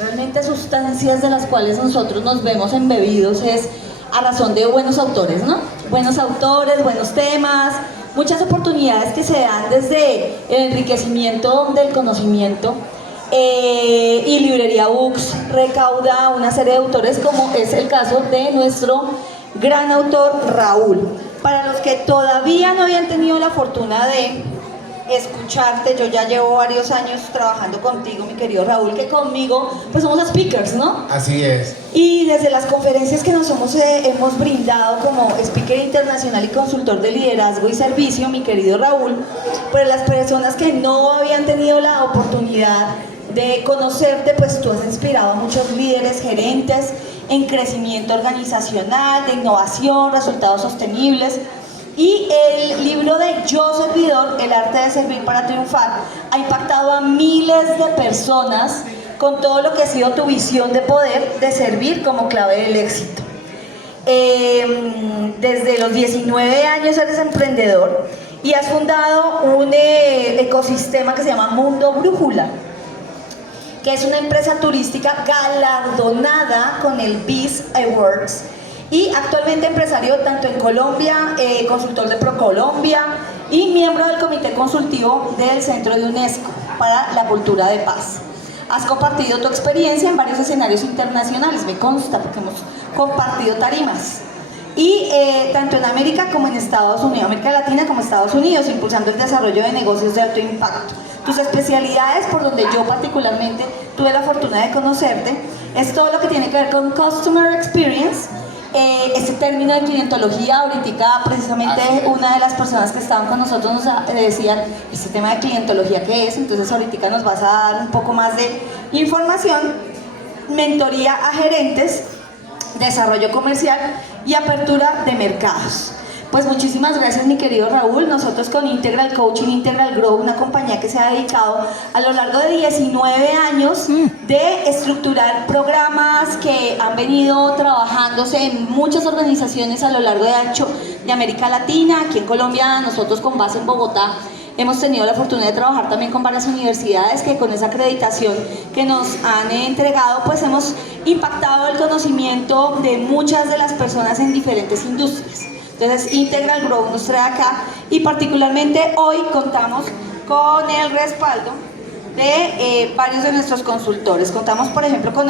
Realmente sustancias de las cuales nosotros nos vemos embebidos es a razón de buenos autores, ¿no? Buenos autores, buenos temas, muchas oportunidades que se dan desde el enriquecimiento del conocimiento. Y Librería Books recauda una serie de autores, como es el caso de nuestro gran autor Raúl. Para los que todavía no habían tenido la fortuna de escucharte, yo ya llevo varios años trabajando contigo, mi querido Raúl, que conmigo pues somos speakers, ¿no? Así es. Y desde las conferencias que nos hemos brindado como speaker internacional y consultor de liderazgo y servicio, mi querido Raúl, pues las personas que no habían tenido la oportunidad de conocerte, pues tú has inspirado a muchos líderes, gerentes en crecimiento organizacional, de innovación, resultados sostenibles. Y el libro de Yo Servidor, el arte de servir para triunfar, ha impactado a miles de personas con todo lo que ha sido tu visión de poder, de servir como clave del éxito. Desde los 19 años eres emprendedor y has fundado un ecosistema que se llama Mundo Brújula, que es una empresa turística galardonada con el BIS Awards y actualmente empresario tanto en Colombia, consultor de ProColombia y miembro del comité consultivo del Centro de UNESCO para la Cultura de Paz. Has compartido tu experiencia en varios escenarios internacionales, me consta, porque hemos compartido tarimas. Y tanto en América como en Estados Unidos, América Latina como Estados Unidos, impulsando el desarrollo de negocios de alto impacto. Tus especialidades, por donde yo particularmente tuve la fortuna de conocerte, es todo lo que tiene que ver con Customer Experience, este término de clientología. Ahorita precisamente una de las personas que estaban con nosotros nos decían, este tema de clientología, ¿qué es? Entonces ahorita nos vas a dar un poco más de información. Mentoría a gerentes, desarrollo comercial y apertura de mercados. Pues muchísimas gracias, mi querido Raúl. Nosotros con Integral Coaching, Integral Grow, una compañía que se ha dedicado a lo largo de 19 años de estructurar programas que han venido trabajándose en muchas organizaciones a lo largo de ancho de América Latina. Aquí en Colombia, nosotros con base en Bogotá, hemos tenido la fortuna de trabajar también con varias universidades que con esa acreditación que nos han entregado, pues hemos impactado el conocimiento de muchas de las personas en diferentes industrias. Entonces Integral Grow nos trae acá y particularmente hoy contamos con el respaldo de varios de nuestros consultores. Contamos por ejemplo con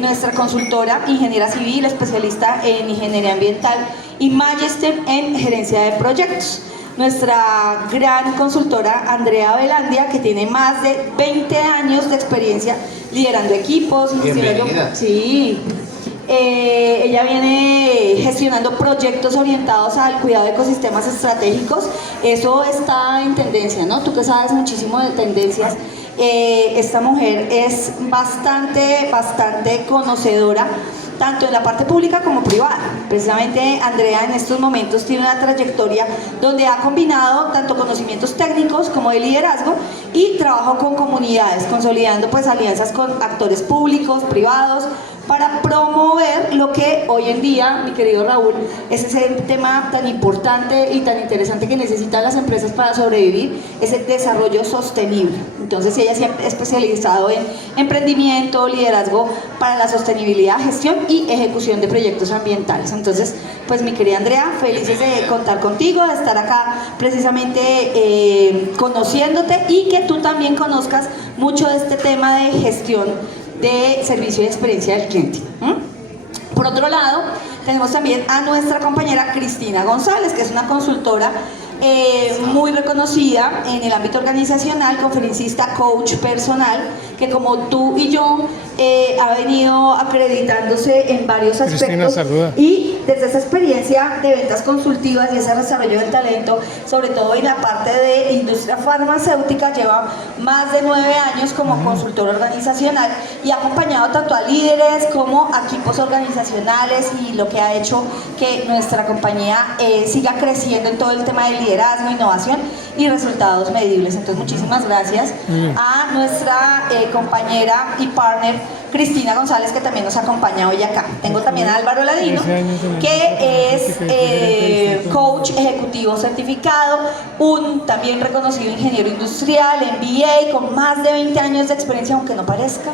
nuestra consultora, ingeniera civil, especialista en ingeniería ambiental y magister en gerencia de proyectos. Nuestra gran consultora Andrea Velandia, que tiene más de 20 años de experiencia liderando equipos. Bienvenida. Sí. Ella viene gestionando proyectos orientados al cuidado de ecosistemas estratégicos. Eso está en tendencia, ¿no? Tú que sabes muchísimo de tendencias. Esta mujer es bastante conocedora, tanto en la parte pública como privada. Precisamente Andrea en estos momentos tiene una trayectoria donde ha combinado tanto conocimientos técnicos como de liderazgo y trabajo con comunidades, consolidando pues alianzas con actores públicos, privados, para promover lo que hoy en día, mi querido Raúl, es ese tema tan importante y tan interesante que necesitan las empresas para sobrevivir, es el desarrollo sostenible. Entonces ella se ha especializado en emprendimiento, liderazgo para la sostenibilidad, gestión y ejecución de proyectos ambientales. Entonces, pues mi querida Andrea, felices de contar contigo, de estar acá precisamente conociéndote y que tú también conozcas mucho de este tema de gestión de servicio y experiencia del cliente. Por otro lado, tenemos también a nuestra compañera Cristina González, que es una consultora muy reconocida en el ámbito organizacional, conferencista, coach personal, que como tú y yo ha venido acreditándose en varios aspectos. Cristina, saluda. Y desde esa experiencia de ventas consultivas y ese desarrollo del talento, sobre todo en la parte de industria farmacéutica, lleva más de 9 años como consultor organizacional y ha acompañado tanto a líderes como a equipos organizacionales, y lo que ha hecho que nuestra compañía siga creciendo en todo el tema de liderazgo, innovación y resultados medibles. Entonces, muchísimas gracias a nuestra compañera y partner Cristina González, que también nos acompaña hoy acá. Tengo también a Álvaro Ladino, que es coach ejecutivo certificado, un también reconocido ingeniero industrial, MBA, con más de 20 años de experiencia, aunque no parezca,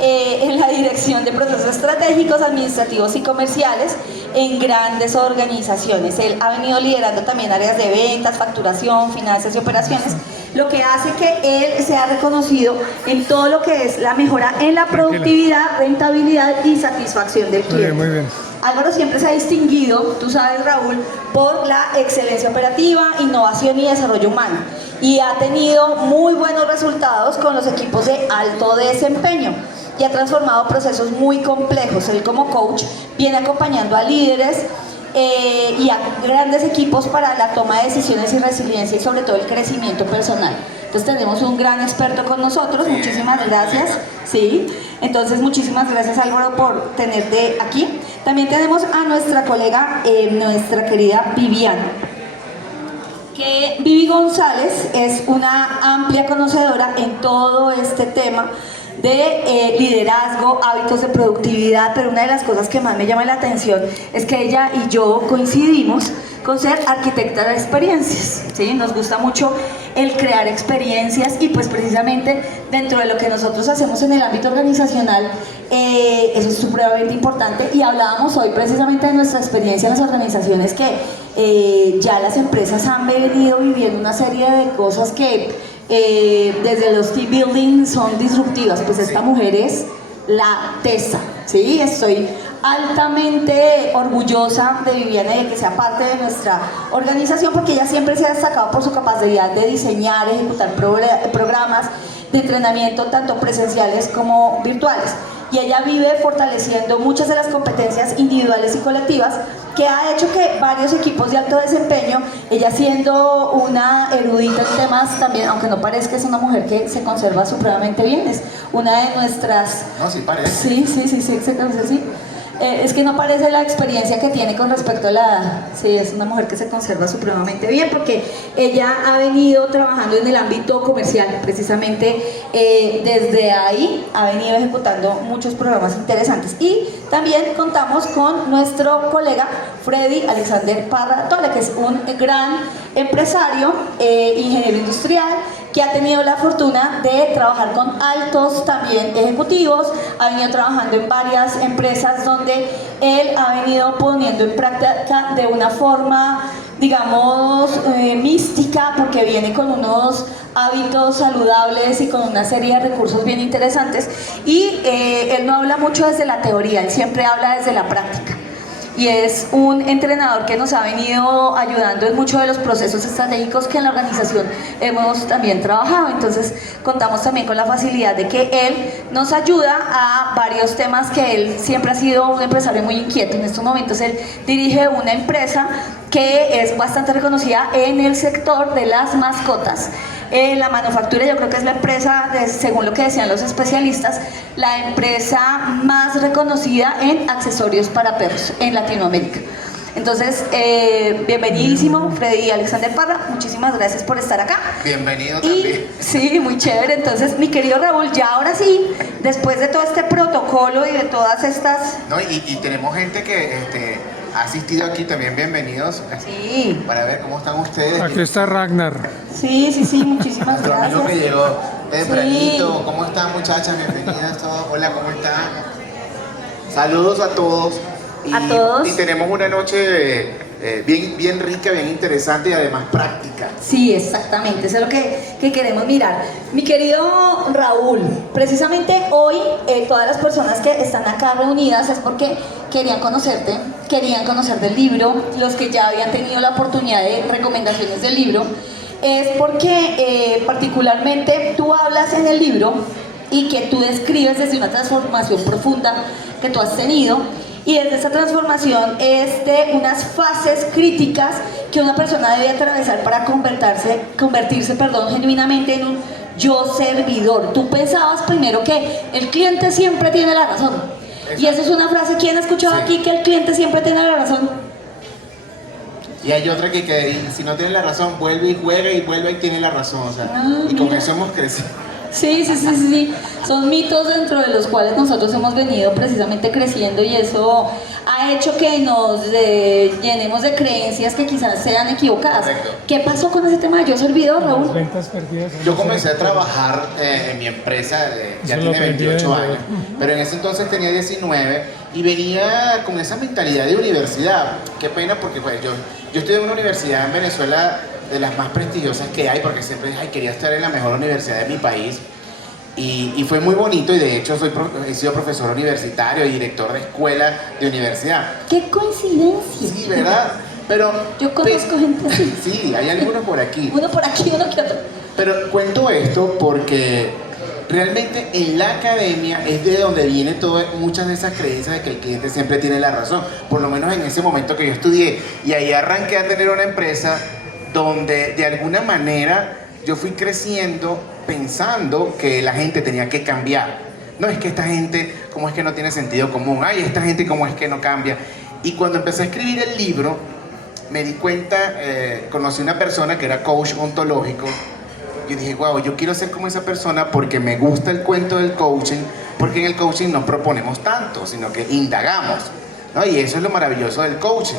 en la dirección de procesos estratégicos, administrativos y comerciales en grandes organizaciones. Él ha venido liderando también áreas de ventas, facturación, finanzas y operaciones, lo que hace que él sea reconocido en todo lo que es la mejora en la productividad, rentabilidad y satisfacción del cliente. Muy bien. Álvaro siempre se ha distinguido, tú sabes, Raúl, por la excelencia operativa, innovación y desarrollo humano, y ha tenido muy buenos resultados con los equipos de alto desempeño y ha transformado procesos muy complejos. Él, como coach, viene acompañando a líderes y a grandes equipos para la toma de decisiones y resiliencia, y sobre todo el crecimiento personal. Entonces tenemos un gran experto con nosotros. Muchísimas gracias. Sí, entonces muchísimas gracias, Álvaro, por tenerte aquí. También tenemos a nuestra colega, nuestra querida Viviana, que Vivi González es una amplia conocedora en todo este tema de liderazgo, hábitos de productividad, pero una de las cosas que más me llama la atención es que ella y yo coincidimos con ser arquitecta de experiencias, ¿sí? Nos gusta mucho el crear experiencias, y pues precisamente dentro de lo que nosotros hacemos en el ámbito organizacional, eso es supremamente importante. Y hablábamos hoy precisamente de nuestra experiencia en las organizaciones, que ya las empresas han venido viviendo una serie de cosas que desde los team building son disruptivas. Pues esta mujer es la tesa, ¿sí? Estoy altamente orgullosa de Viviana y de que sea parte de nuestra organización, porque ella siempre se ha destacado por su capacidad de diseñar, ejecutar programas de entrenamiento tanto presenciales como virtuales, y ella vive fortaleciendo muchas de las competencias individuales y colectivas, que ha hecho que varios equipos de alto desempeño, ella siendo una erudita en temas también, aunque no parezca, es una mujer que se conserva supremamente bien, es una de nuestras... No, sí parece. Sí, exactamente, sí. Es que no parece la experiencia que tiene con respecto a la edad. Sí, es una mujer que se conserva supremamente bien, porque ella ha venido trabajando en el ámbito comercial, precisamente desde ahí ha venido ejecutando muchos programas interesantes. Y también contamos con nuestro colega Freddy Alexander Parra Tole, que es un gran empresario, ingeniero industrial, que ha tenido la fortuna de trabajar con altos también ejecutivos, ha venido trabajando en varias empresas donde él ha venido poniendo en práctica de una forma, digamos, mística, porque viene con unos hábitos saludables y con una serie de recursos bien interesantes, y él no habla mucho desde la teoría, él siempre habla desde la práctica. Y es un entrenador que nos ha venido ayudando en muchos de los procesos estratégicos que en la organización hemos también trabajado. Entonces contamos también con la facilidad de que él nos ayuda a varios temas, que él siempre ha sido un empresario muy inquieto. En estos momentos él dirige una empresa que es bastante reconocida en el sector de las mascotas. La manufactura, yo creo que es la empresa, según lo que decían los especialistas, la empresa más reconocida en accesorios para perros en Latinoamérica. Entonces, bienvenidísimo, Freddy Alexander Parra, muchísimas gracias por estar acá. Bienvenido también. Sí, muy chévere. Entonces, mi querido Raúl, ya ahora sí, después de todo este protocolo y de todas estas... No, y tenemos gente que ha asistido aquí también, bienvenidos. Sí. Para ver cómo están ustedes. Aquí está Ragnar. Sí, muchísimas Nuestro gracias. amigo que llegó tempranito. Sí. ¿Cómo están, muchachas? Bienvenidas todos. Hola, ¿cómo están? Saludos a todos. A todos. Y tenemos una noche bien rica, bien interesante y además práctica. Sí, exactamente, eso es lo que queremos mirar. Mi querido Raúl, precisamente hoy todas las personas que están acá reunidas es porque querían conocerte, querían conocer del libro. Los que ya habían tenido la oportunidad de recomendaciones del libro, es porque particularmente tú hablas en el libro y que tú describes desde una transformación profunda que tú has tenido. Y desde esa transformación es de unas fases críticas que una persona debe atravesar para convertirse, genuinamente en un yo servidor. Tú pensabas primero que el cliente siempre tiene la razón. Exacto. Y esa es una frase, ¿quién ha escuchado aquí que el cliente siempre tiene la razón? Y hay otra que si no tiene la razón, vuelve y juega y vuelve y tiene la razón. O sea, y con eso hemos crecido. Sí. Son mitos dentro de los cuales nosotros hemos venido precisamente creciendo y eso ha hecho que nos llenemos de creencias que quizás sean equivocadas. Correcto. ¿Qué pasó con ese tema de Yo Servidor, Las Raúl? ventas perdidas. Yo comencé a trabajar en mi empresa, ya Eso lo tiene aprendí 28 de- años, pero en ese entonces tenía 19 y venía con esa mentalidad de universidad. Qué pena porque pues, yo estudié en una universidad en Venezuela de las más prestigiosas que hay, porque siempre quería estar en la mejor universidad de mi país. Y fue muy bonito y de hecho he sido profesor universitario y director de escuela de universidad. ¡Qué coincidencia! Sí, ¿verdad? Pero... Yo conozco gente así. Sí, hay algunos por aquí. Uno por aquí, uno que otro. Pero cuento esto porque realmente en la academia es de donde viene muchas de esas creencias de que el cliente siempre tiene la razón. Por lo menos en ese momento que yo estudié. Y ahí arranqué a tener una empresa donde de alguna manera yo fui creciendo pensando que la gente tenía que cambiar. No, es que esta gente, ¿cómo es que no tiene sentido común? Ay, esta gente, ¿cómo es que no cambia? Y cuando empecé a escribir el libro, me di cuenta, conocí una persona que era coach ontológico. Yo dije, wow, yo quiero ser como esa persona porque me gusta el cuento del coaching, porque en el coaching no proponemos tanto, sino que indagamos, ¿no? Y eso es lo maravilloso del coaching.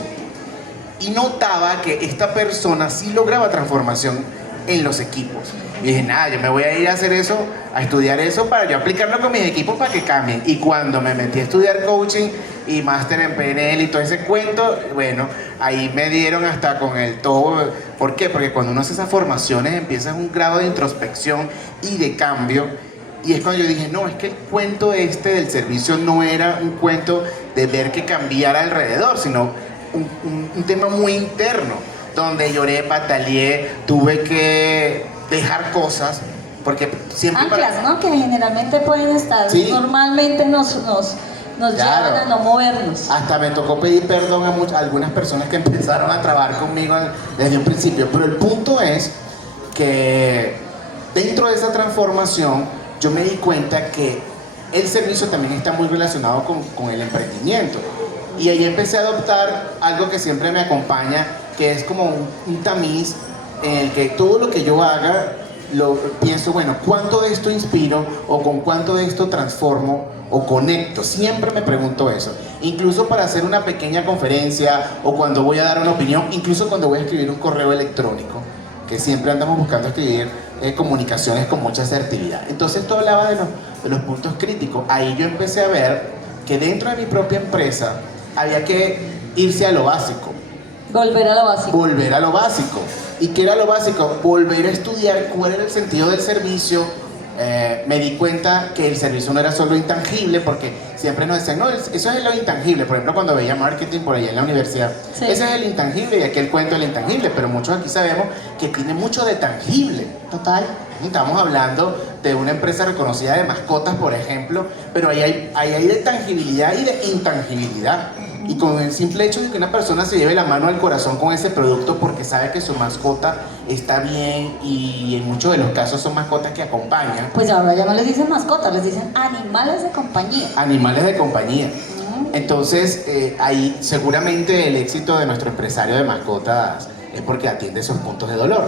Y notaba que esta persona sí lograba transformación en los equipos. Y dije, nada, yo me voy a ir a hacer eso, a estudiar eso para yo aplicarlo con mis equipos para que cambien. Y cuando me metí a estudiar coaching y máster en PNL y todo ese cuento, bueno, ahí me dieron hasta con el todo. ¿Por qué? Porque cuando uno hace esas formaciones empieza un grado de introspección y de cambio. Y es cuando yo dije, no, es que el cuento del servicio no era un cuento de ver que cambiara alrededor, sino un tema muy interno, donde lloré, pataleé, tuve que dejar cosas, porque siempre... Anclas, ¿no? Que generalmente pueden estar, Sí. Normalmente nos Claro. llevan a no movernos. Hasta me tocó pedir perdón a algunas personas que empezaron a trabajar conmigo desde un principio, pero el punto es que dentro de esa transformación yo me di cuenta que el servicio también está muy relacionado con el emprendimiento. Y ahí empecé a adoptar algo que siempre me acompaña, que es como un tamiz en el que todo lo que yo haga, pienso, bueno, ¿cuánto de esto inspiro o con cuánto de esto transformo o conecto? Siempre me pregunto eso. Incluso para hacer una pequeña conferencia o cuando voy a dar una opinión, incluso cuando voy a escribir un correo electrónico, que siempre andamos buscando escribir comunicaciones con mucha asertividad. Entonces tú hablabas de los puntos críticos. Ahí yo empecé a ver que dentro de mi propia empresa había que irse a lo básico. Volver a lo básico. Volver a lo básico. ¿Y qué era lo básico? Volver a estudiar cuál era el sentido del servicio. Me di cuenta que el servicio no era solo intangible, porque siempre nos decían, no, eso es lo intangible. Por ejemplo, cuando veía marketing por allá en la universidad, Sí. ese es el intangible y aquel cuento del intangible, pero muchos aquí sabemos que tiene mucho de tangible. Total. Estamos hablando de una empresa reconocida de mascotas, por ejemplo, pero ahí hay de tangibilidad y de intangibilidad. Y con el simple hecho de que una persona se lleve la mano al corazón con ese producto porque sabe que su mascota está bien, y en muchos de los casos son mascotas que acompañan, Pues ahora ya no les dicen mascotas, les dicen animales de compañía. animales de compañía. Entonces, ahí seguramente el éxito de nuestro empresario de mascotas es porque atiende esos puntos de dolor.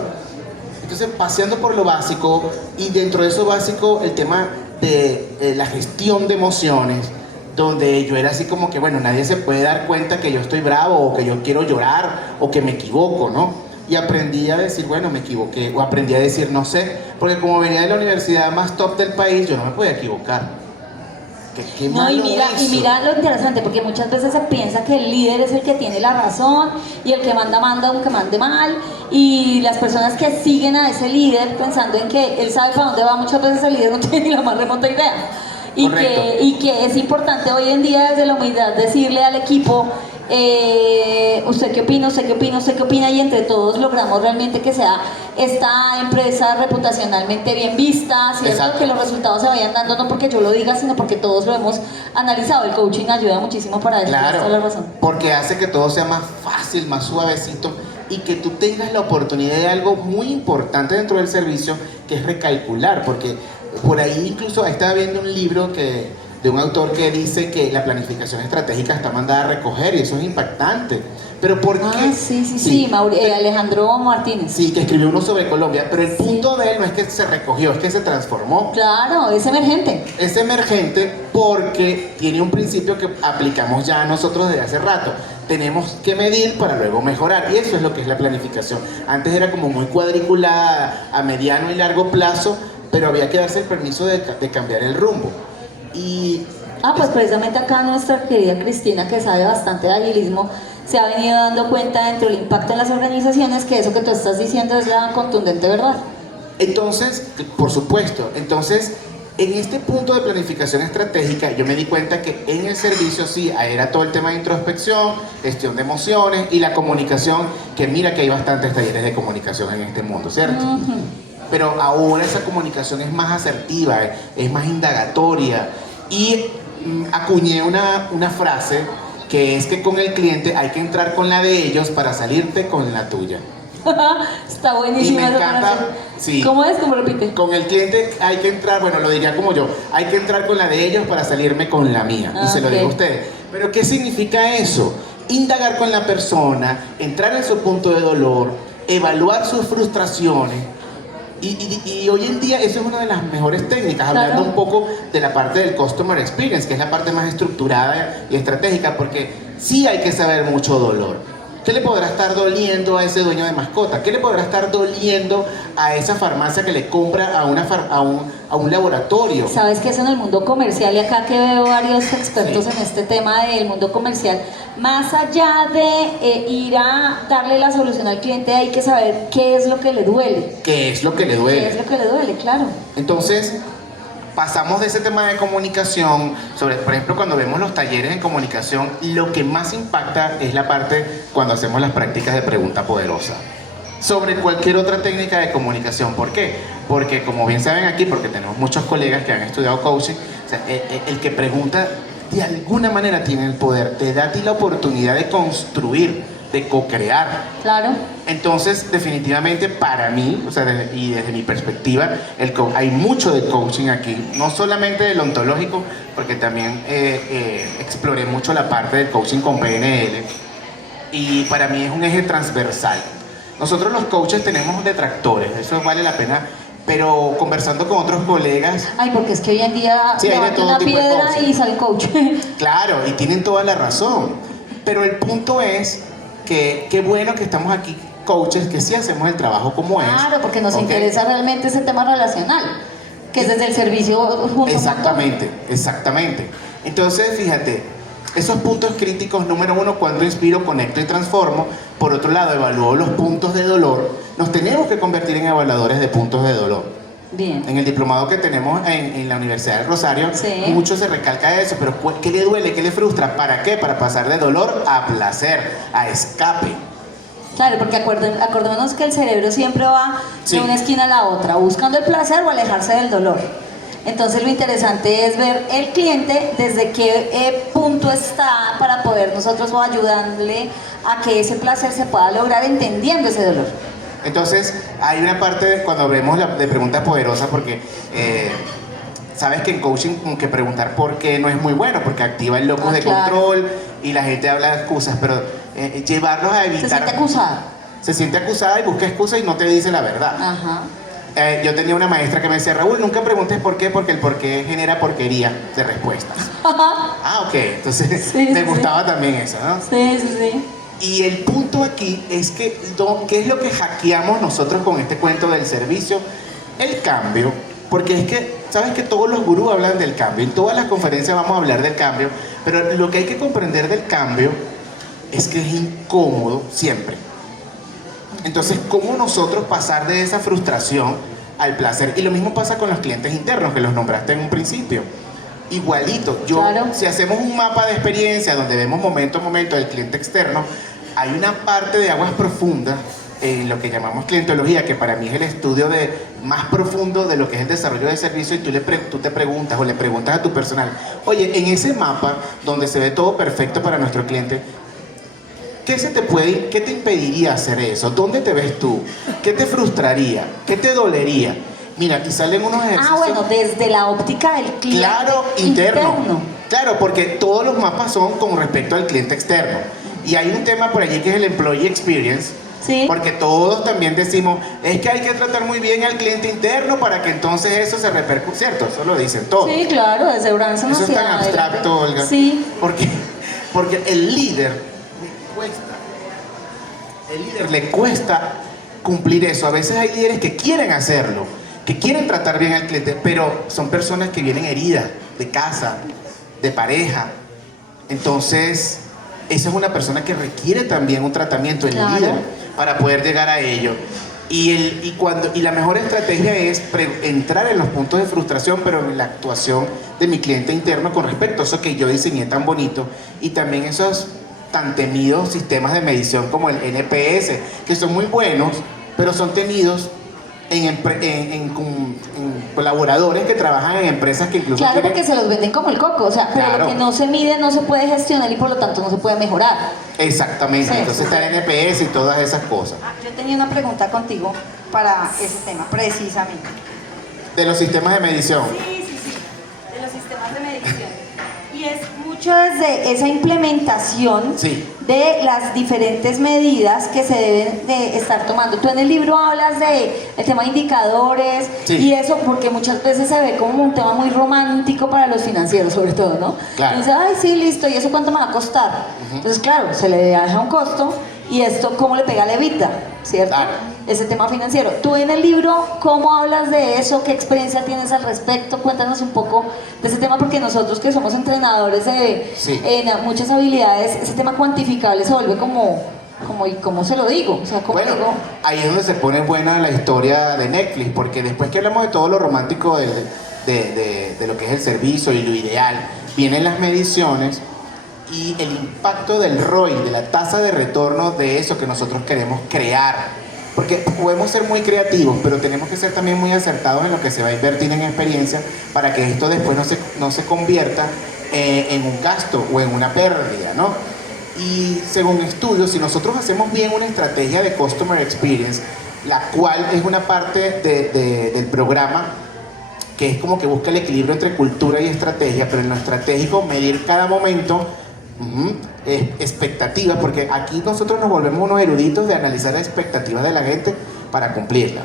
Entonces, paseando por lo básico, y dentro de eso básico, el tema de la gestión de emociones, donde yo era así como que, bueno, nadie se puede dar cuenta que yo estoy bravo, o que yo quiero llorar, o que me equivoco, ¿no? Y aprendí a decir, bueno, me equivoqué, o aprendí a decir no sé, porque como venía de la universidad más top del país, yo no me podía equivocar. ¿Qué No, y malo mira eso? lo interesante, porque muchas veces se piensa que el líder es el que tiene la razón y el que manda, aunque mande mal, y las personas que siguen a ese líder pensando en que él sabe para dónde va, muchas veces el líder no tiene ni la más remota idea. Correcto. Y que es importante hoy en día desde la humildad decirle al equipo, usted qué opina, usted qué opina, usted qué opina, y entre todos logramos realmente que sea esta empresa reputacionalmente bien vista, ¿cierto? Exacto. Que los resultados se vayan dando no porque yo lo diga, sino porque todos lo hemos analizado. El coaching ayuda muchísimo para eso. Claro, tienes toda la razón. porque hace que todo sea más fácil, más suavecito, y que tú tengas la oportunidad de algo muy importante dentro del servicio, que es recalcular, porque por ahí incluso estaba viendo un libro que de un autor que dice que la planificación estratégica está mandada a recoger, y eso es impactante. Pero ¿por qué? Sí, Alejandro Martínez. Sí, que escribió uno sobre Colombia, pero el punto de él no es que se recogió, es que se transformó. Claro, es emergente. Es emergente porque tiene un principio que aplicamos ya nosotros desde hace rato. Tenemos que medir para luego mejorar, y eso es lo que es la planificación. Antes era como muy cuadriculada, a mediano y largo plazo, pero había que darse el permiso de cambiar el rumbo. Y pues precisamente acá nuestra querida Cristina, que sabe bastante de agilismo, se ha venido dando cuenta dentro del impacto en las organizaciones que eso que tú estás diciendo es la contundente verdad. Entonces, por supuesto, en este punto de planificación estratégica yo me di cuenta que en el servicio sí era todo el tema de introspección, gestión de emociones y la comunicación, que mira que hay bastantes talleres de comunicación en este mundo, ¿cierto? Pero ahora esa comunicación es más asertiva, es más indagatoria, y acuñé una frase que es que con el cliente hay que entrar con la de ellos para salirte con la tuya. Está buenísimo. Y me encanta, sí. ¿Cómo es? ¿Cómo repite? Con el cliente hay que entrar, bueno, lo diría como yo, hay que entrar con la de ellos para salirme con la mía. Y se lo digo a ustedes. Pero ¿qué significa eso? Indagar con la persona, entrar en su punto de dolor, evaluar sus frustraciones. Y hoy en día eso es una de las mejores técnicas, hablando un poco de la parte del Customer Experience, que es la parte más estructurada y estratégica, porque sí hay que saber mucho dolor. ¿Qué le podrá estar doliendo a ese dueño de mascota? ¿Qué le podrá estar doliendo a esa farmacia que le compra a un laboratorio? Sabes que eso en el mundo comercial, y acá que veo varios expertos en este tema del mundo comercial, más allá de ir a darle la solución al cliente, hay que saber qué es lo que le duele. ¿Qué es lo que le duele? ¿Qué es lo que le duele? Claro. Entonces, pasamos de ese tema de comunicación, por ejemplo, cuando vemos los talleres en comunicación, lo que más impacta es la parte cuando hacemos las prácticas de pregunta poderosa sobre cualquier otra técnica de comunicación. ¿Por qué? Porque, como bien saben aquí, porque tenemos muchos colegas que han estudiado coaching, o sea, el que pregunta de alguna manera tiene el poder, te da a ti la oportunidad de construir, de co-crear. Claro. Entonces, definitivamente para mí, o sea, y desde mi perspectiva, hay mucho de coaching aquí, no solamente del ontológico, porque también exploré mucho la parte del coaching con PNL, y para mí es un eje transversal. Nosotros los coaches tenemos detractores, eso vale la pena, pero conversando con otros colegas... Porque es que hoy en día sí, levanta una piedra y sale coach. Claro, y tienen toda la razón, pero el punto es que qué bueno que estamos aquí, coaches, que sí hacemos el trabajo como es. Claro, porque nos interesa realmente ese tema relacional, que es desde el servicio junto. Exactamente. Entonces, fíjate, esos puntos críticos, número uno, cuando inspiro, conecto y transformo. Por otro lado, evalúo los puntos de dolor. Nos tenemos que convertir en evaluadores de puntos de dolor. Bien. En el diplomado que tenemos en la Universidad del Rosario, mucho se recalca eso, pero ¿qué le duele? ¿Qué le frustra? ¿Para qué? Para pasar de dolor a placer, a escape. Claro, porque acordémonos que el cerebro siempre va de una esquina a la otra, buscando el placer o alejarse del dolor. Entonces lo interesante es ver el cliente desde qué punto está para poder nosotros ayudarle a que ese placer se pueda lograr entendiendo ese dolor. Entonces, hay una parte cuando vemos de pregunta poderosa, porque sabes que en coaching como que preguntar por qué no es muy bueno, porque activa el locus de control y la gente habla de excusas, pero llevarlos a evitar... Se siente acusada. Se siente acusada y busca excusas y no te dice la verdad. Ajá. Yo tenía una maestra que me decía, Raúl, nunca preguntes por qué, porque el por qué genera porquería de respuestas. Ok, entonces me gustaba también eso, ¿no? Sí. Y el punto aquí es que, ¿qué es lo que hackeamos nosotros con este cuento del servicio? El cambio, porque es que, ¿sabes que todos los gurús hablan del cambio? En todas las conferencias vamos a hablar del cambio, pero lo que hay que comprender del cambio es que es incómodo siempre. Entonces, ¿cómo nosotros pasar de esa frustración al placer? Y lo mismo pasa con los clientes internos, que los nombraste en un principio. Igualito, si hacemos un mapa de experiencia donde vemos momento a momento del cliente externo, hay una parte de aguas profundas en lo que llamamos clientología, que para mí es el estudio más profundo de lo que es el desarrollo del servicio, y tú te preguntas o le preguntas a tu personal, oye, en ese mapa donde se ve todo perfecto para nuestro cliente, ¿qué te impediría hacer eso? ¿Dónde te ves tú? ¿Qué te frustraría? ¿Qué te dolería? Mira, y salen unos ejercicios. Ah, bueno, desde la óptica del cliente. Claro, interno. Claro, porque todos los mapas son con respecto al cliente externo. Y hay un tema por allí que es el employee experience. Sí. Porque todos también decimos, es que hay que tratar muy bien al cliente interno para que entonces eso se repercute, ¿cierto? Eso lo dicen todos. Sí, claro, desde Branson. Eso es tan abstracto, Olga. Sí. Porque el líder le cuesta cumplir eso. A veces hay líderes que quieren hacerlo, que quieren tratar bien al cliente, pero son personas que vienen heridas de casa, de pareja. Entonces, esa es una persona que requiere también un tratamiento, el líder, para poder llegar a ello. Y la mejor estrategia es entrar en los puntos de frustración, pero en la actuación de mi cliente interno con respecto a eso que yo diseñé tan bonito, y también esos tan temidos sistemas de medición como el NPS, que son muy buenos, pero son temidos en colaboradores que trabajan en empresas que incluso claro, porque se los venden como el coco, o sea, pero claro, lo que no se mide no se puede gestionar y por lo tanto no se puede mejorar. Exactamente, sí. Entonces está el NPS y todas esas cosas. Yo tenía una pregunta contigo para ese tema, precisamente. De los sistemas de medición. Sí, de los sistemas de medición. Y es mucho desde esa implementación de las diferentes medidas que se deben de estar tomando. Tú en el libro hablas de el tema de indicadores y eso, porque muchas veces se ve como un tema muy romántico para los financieros, sobre todo, ¿no? Claro. Entonces, ay, sí, listo, ¿y eso cuánto me va a costar? Entonces, claro, se le deja un costo y esto, ¿cómo le pega a la evita? ¿Cierto? Claro. Ese tema financiero. Tú en el libro, ¿cómo hablas de eso? ¿Qué experiencia tienes al respecto? Cuéntanos un poco de ese tema, porque nosotros que somos entrenadores en muchas habilidades, ese tema cuantificable se vuelve ¿y cómo se lo digo? O sea, ¿cómo bueno, digo? ahí es donde se pone buena la historia de Netflix, porque después que hablamos de todo lo romántico de lo que es el servicio y lo ideal, vienen las mediciones y el impacto del ROI, de la tasa de retorno de eso que nosotros queremos crear. Porque podemos ser muy creativos, pero tenemos que ser también muy acertados en lo que se va a invertir en experiencia para que esto después no se convierta en un gasto o en una pérdida, ¿no? Y según estudios, si nosotros hacemos bien una estrategia de Customer Experience, la cual es una parte del programa que es como que busca el equilibrio entre cultura y estrategia, pero en lo estratégico medir cada momento expectativas, porque aquí nosotros nos volvemos unos eruditos de analizar las expectativas de la gente para cumplirla.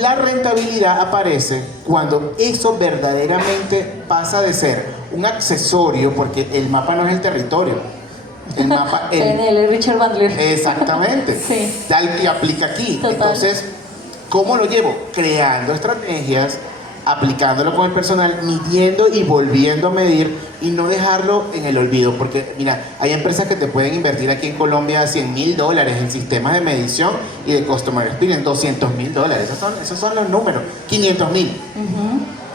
La rentabilidad aparece cuando eso verdaderamente pasa de ser un accesorio, porque el mapa no es el territorio. El mapa PNL, Richard Bandler. Exactamente. Sí. Tal que aplica aquí. Total. Entonces, ¿cómo lo llevo? Creando estrategias, aplicándolo con el personal, midiendo y volviendo a medir y no dejarlo en el olvido, porque mira, hay empresas que te pueden invertir aquí en Colombia $100.000 en sistemas de medición y de Customer Experience, $200.000, esos son los números, 500.000,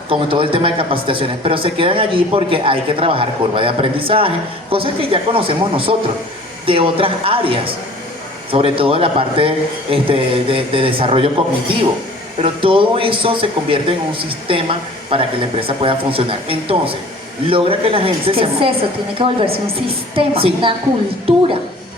como todo el tema de capacitaciones, pero se quedan allí porque hay que trabajar curva de aprendizaje, cosas que ya conocemos nosotros, de otras áreas, sobre todo en la parte de desarrollo cognitivo. Pero todo eso se convierte en un sistema para que la empresa pueda funcionar. Entonces, logra que la gente ¿Qué es eso? Tiene que volverse un sistema, una cultura.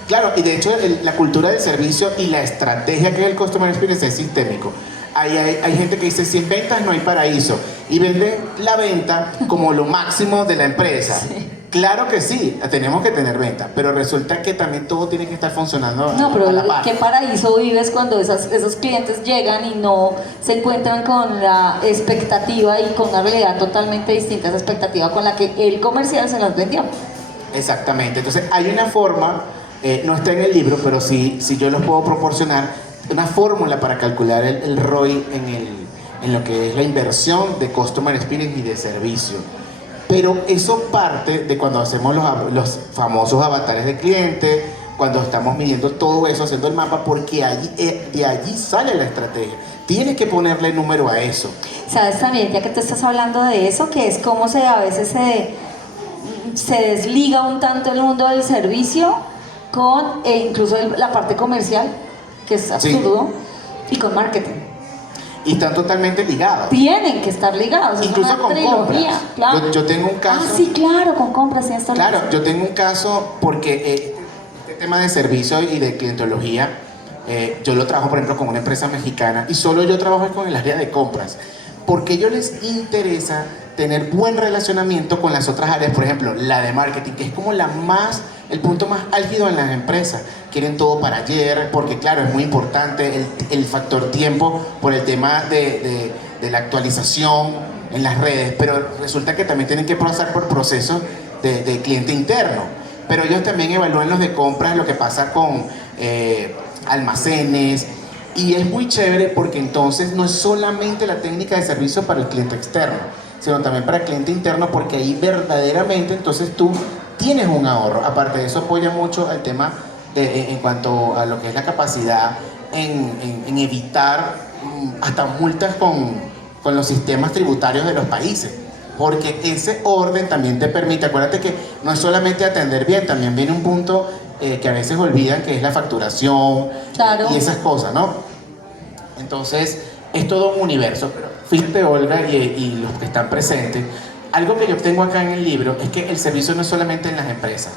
Claro, y de hecho la cultura del servicio y la estrategia que es el Customer Experience es sistémico. Hay gente que dice, sin ventas no hay paraíso, y vende la venta como lo máximo de la empresa. Sí. Claro que sí, tenemos que tener venta, pero resulta que también todo tiene que estar funcionando. No, pero ¿qué paraíso vives cuando esos clientes llegan y no se encuentran con la expectativa y con una realidad totalmente distinta a esa expectativa con la que el comercial se las vendió? Exactamente, entonces hay una forma, no está en el libro, pero sí yo los puedo proporcionar, una fórmula para calcular el ROI en lo que es la inversión de Customer Experience y de servicio. Pero eso parte de cuando hacemos los famosos avatares de cliente, cuando estamos midiendo todo eso, haciendo el mapa, porque de allí sale la estrategia. Tienes que ponerle número a eso. ¿Sabes también, ya que tú estás hablando de eso, que es cómo a veces se desliga un tanto el mundo del servicio con incluso la parte comercial, que es absurdo, y con marketing? Y están totalmente ligados. Tienen que estar ligados. Incluso con compras. Claro. Yo tengo un caso. Ah, sí, claro, con compras. Sí, claro, yo tengo un caso porque este tema de servicio y de clientología Yo lo trabajo, por ejemplo, con una empresa mexicana y solo yo trabajo con el área de compras. Porque a ellos les interesa tener buen relacionamiento con las otras áreas, por ejemplo, la de marketing, que es como el punto más álgido en las empresas. Quieren todo para ayer, porque claro, es muy importante el factor tiempo por el tema de la actualización en las redes, pero resulta que también tienen que pasar por procesos de cliente interno. Pero ellos también evalúan los de compras, lo que pasa con almacenes, y es muy chévere porque entonces no es solamente la técnica de servicio para el cliente externo, sino también para el cliente interno, porque ahí verdaderamente entonces tú tienes un ahorro. Aparte de eso, apoya mucho al tema en cuanto a lo que es la capacidad en evitar hasta multas con los sistemas tributarios de los países. Porque ese orden también te permite, acuérdate que no es solamente atender bien, también viene un punto que a veces olvidan, que es la facturación, claro, y esas cosas, ¿no? Entonces, es todo un universo. Pero fíjate, Olga, y los que están presentes, algo que yo tengo acá en el libro es que el servicio no es solamente en las empresas.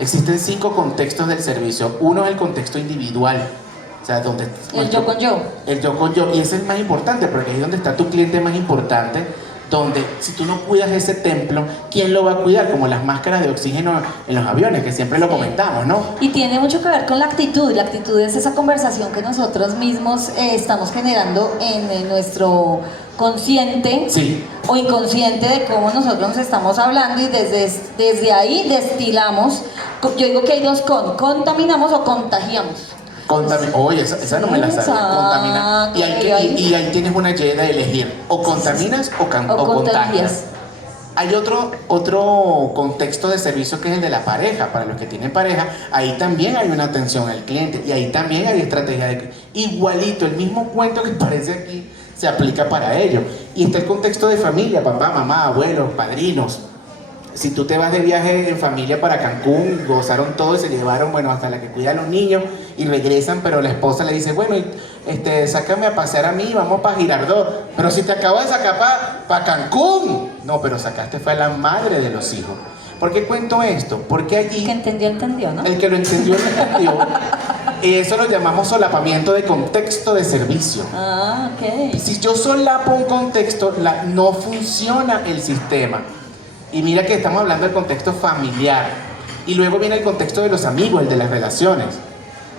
Existen 5 contextos del servicio. Uno es el contexto individual, o sea, donde el yo con yo. El yo con yo, y ese es el más importante, porque ahí es donde está tu cliente más importante, donde si tú no cuidas ese templo, ¿quién lo va a cuidar? Como las máscaras de oxígeno en los aviones, que siempre lo comentamos, ¿no? Y tiene mucho que ver con la actitud. La actitud es esa conversación que nosotros mismos estamos generando en nuestro consciente, Sí. o inconsciente, de cómo nosotros nos estamos hablando, y desde ahí destilamos. Yo digo que hay dos: contaminamos o contagiamos. Oye, esa no me la sabía. Contamina. Y ahí tienes una yeda de elegir. O contaminas o contagias. Hay otro contexto de servicio, que es el de la pareja. Para los que tienen pareja, ahí también hay una atención al cliente. Y ahí también hay estrategia de... Igualito, el mismo cuento que parece aquí se aplica para ello. Y está el contexto de familia: papá, mamá, abuelos, padrinos. Si tú te vas de viaje en familia para Cancún, gozaron todo y se llevaron, bueno, hasta la que cuida a los niños, y regresan, pero la esposa le dice, bueno, sácame a pasear a mí, vamos para Girardot. Pero si te acabo de sacar para Cancún. No, pero sacaste fue a la madre de los hijos. ¿Por qué cuento esto? Porque allí... El que entendió, ¿no? El que lo entendió, lo entendió. Y eso lo llamamos solapamiento de contexto de servicio. Ah, ok. Si yo solapo un contexto, no funciona el sistema. Y mira que estamos hablando del contexto familiar. Y luego viene el contexto de los amigos, el de las relaciones.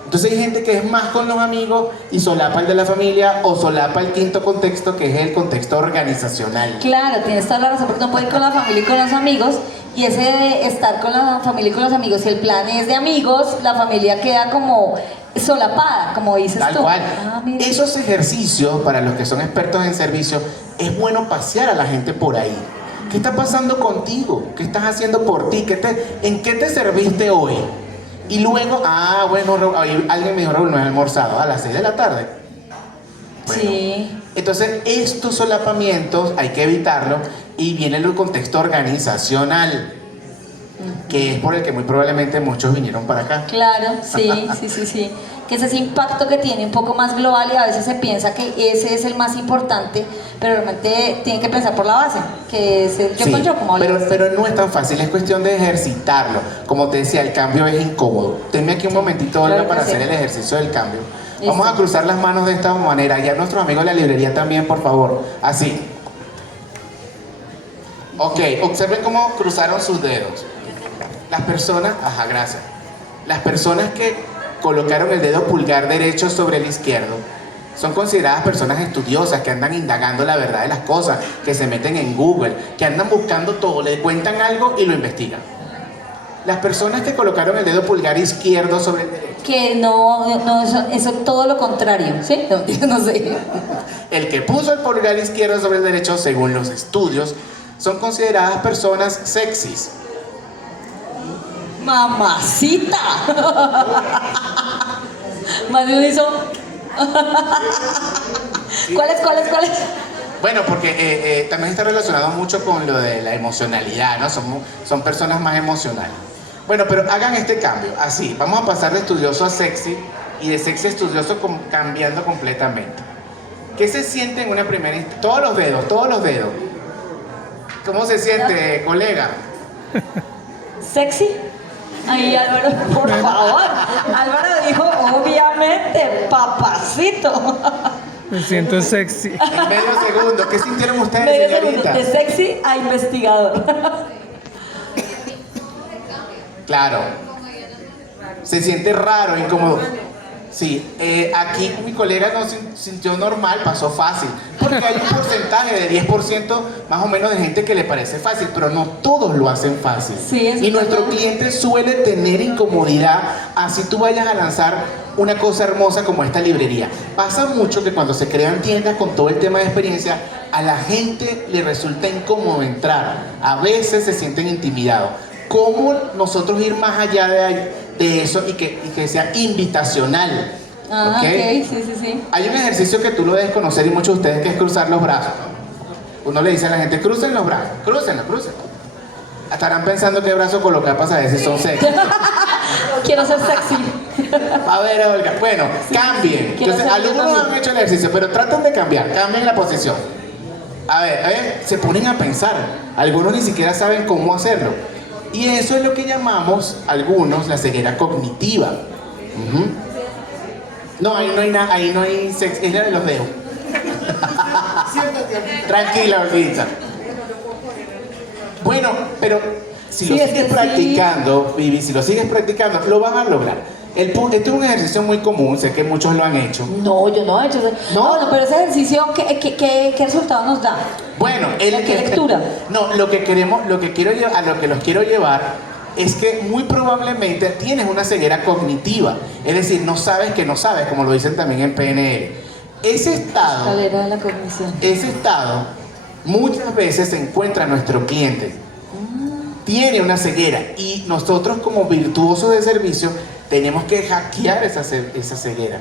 Entonces hay gente que es más con los amigos y solapa el de la familia, o solapa el quinto contexto, que es el contexto organizacional. Claro, tienes toda la razón, porque no puede ir con la familia y con los amigos. Y ese de estar con la familia y con los amigos, si el plan es de amigos, la familia queda como solapada, como dices Tal tú. cual. Mira. Esos ejercicios, para los que son expertos en servicio, es bueno pasear a la gente por ahí. ¿Qué está pasando contigo? ¿Qué estás haciendo por ti? ¿En qué te serviste hoy? Y luego, bueno, alguien me dijo, Raúl, no he almorzado a las 6 de la tarde. Bueno, Sí. Entonces, estos solapamientos hay que evitarlo, y viene el contexto organizacional, que es por el que muy probablemente muchos vinieron para acá. Claro, sí. Que es ese impacto que tiene un poco más global, y a veces se piensa que ese es el más importante, pero realmente tienen que pensar por la base, que es el yo con yo, como hablamos. pero no es tan fácil, es cuestión de ejercitarlo. Como te decía, el cambio es incómodo. Tenme aquí un momentito, Olga, para hacer el ejercicio del cambio. Listo. Vamos a cruzar las manos de esta manera. Y a nuestros amigos de la librería también, por favor. Así. Ok, observen cómo cruzaron sus dedos. Las personas, gracias. Las personas que colocaron el dedo pulgar derecho sobre el izquierdo son consideradas personas estudiosas, que andan indagando la verdad de las cosas, que se meten en Google, que andan buscando todo, le cuentan algo y lo investigan. Las personas que colocaron el dedo pulgar izquierdo sobre el derecho, Que no, eso es todo lo contrario, ¿sí? No, yo no sé. el que puso el pulgar izquierdo sobre el derecho, según los estudios, son consideradas personas sexys. ¡Mamacita! Más de uno hizo... ¿Cuáles? Bueno, porque también está relacionado mucho con lo de la emocionalidad, ¿no? Son personas más emocionales. Bueno, pero hagan este cambio, así. Vamos a pasar de estudioso a sexy, y de sexy a estudioso cambiando completamente. ¿Qué se siente en una primera instancia? Todos los dedos. ¿Cómo se siente, colega? ¿Sexy? Ay, Álvaro, por favor. Álvaro dijo, obviamente, papacito. Me siento sexy. En medio segundo, ¿qué sintieron ustedes, Medio segundo, señorita? de sexy a investigador. Claro. Se siente raro, incómodo. Sí, aquí mi colega no se sintió normal, pasó fácil. Porque hay un porcentaje de 10% más o menos de gente que le parece fácil, pero no todos lo hacen fácil. Sí, eso y es nuestro verdad. cliente suele tener incomodidad, así tú vayas a lanzar una cosa hermosa como esta librería. Pasa mucho que cuando se crean tiendas con todo el tema de experiencia, a la gente le resulta incómodo entrar. A veces se sienten intimidados. ¿Cómo nosotros ir más allá de eso y que sea invitacional? Ah, ¿Ok? ok, sí, sí. Hay un ejercicio que tú lo debes conocer y muchos de ustedes, que es cruzar los brazos. Uno le dice a la gente, crucen los brazos, crúcenlos. Estarán pensando qué brazo colocar para saber si son sexy. Quiero ser sexy. A ver, Olga, bueno, cambien. Quiero Entonces, ser yo algunos también. han hecho el ejercicio, pero traten de cambien la posición. A ver, se ponen a pensar. Algunos ni siquiera saben cómo hacerlo. Y eso es lo que llamamos, algunos, la ceguera cognitiva. Ujú. No, ahí no hay nada, ahí no hay sexo, es la de los dedos. Tranquila, Olguita. Bueno, pero si Sí, lo es sigues que sí. practicando, Vivi, si lo sigues practicando, lo vas a lograr. Este es un ejercicio muy común, sé que muchos lo han hecho. No, yo no he hecho. ¿No? Bueno, pero ese ejercicio, ¿qué resultado nos da? Bueno, ¿Qué lectura? No, lo que queremos, lo que quiero a lo que los quiero llevar es que muy probablemente tienes una ceguera cognitiva, es decir, no sabes que no sabes, como lo dicen también en PNL. Ese estado Escalera de la cognición. muchas veces se encuentra nuestro cliente. Tiene una ceguera y nosotros como virtuosos de servicio tenemos que hackear esa ceguera.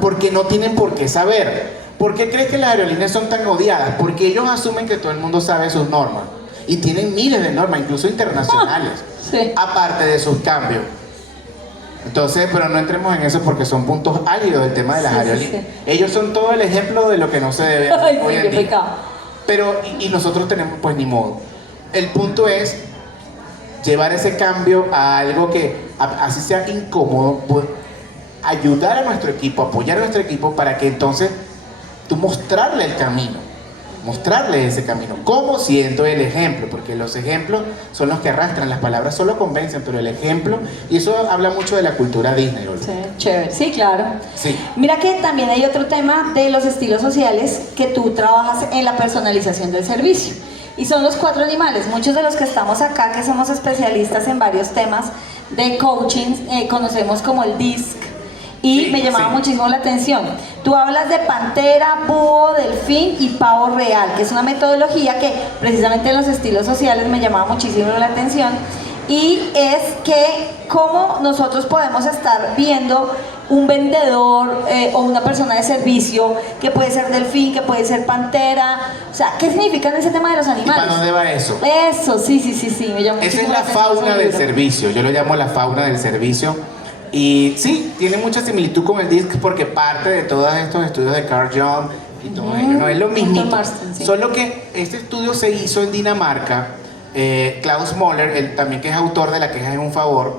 Porque no tienen por qué saber. ¿Por qué crees que las aerolíneas son tan odiadas? Porque ellos asumen que todo el mundo sabe sus normas. Y tienen miles de normas, incluso internacionales. Sí. Aparte de sus cambios. Entonces, pero no entremos en eso porque son puntos álgidos del tema de las Sí, sí, aerolíneas. sí. Ellos son todo el ejemplo de lo que no se debe hacer Ay, hoy sí, en qué día. pecado. Pero, y nosotros tenemos, pues ni modo. El punto es llevar ese cambio a algo que, así sea incómodo, ayudar a nuestro equipo, apoyar a nuestro equipo para que entonces tú mostrarle el camino, mostrarle ese camino, como siendo el ejemplo, porque los ejemplos son los que arrastran, las palabras solo convencen, pero el ejemplo, y eso habla mucho de la cultura Disney, Olga. Sí, chévere. Sí, claro. Sí. Mira que también hay otro tema de los estilos sociales que tú trabajas en la personalización del servicio. Y son los 4 animales. Muchos de los que estamos acá, que somos especialistas en varios temas de coaching, conocemos como el DISC. Y Sí, me llamaba sí. muchísimo la atención. Tú hablas de pantera, búho, delfín y pavo real, que es una metodología que precisamente en los estilos sociales me llamaba muchísimo la atención. Y es que cómo nosotros podemos estar viendo un vendedor o una persona de servicio que puede ser delfín, que puede ser pantera. O sea, ¿qué significa en ese tema de los ¿Y para animales? dónde va eso? Eso, sí, me llama Esa es muchísimo la atención fauna ese del libro. servicio, yo lo llamo la fauna del servicio. Y sí, tiene mucha similitud con el DISC porque parte de todos estos estudios de Carl Jung y todo ello, ¿no? Es lo mismo. Marston, sí. Solo que este estudio se hizo en Dinamarca. Klaus Moller, él también que es autor de La queja es un favor,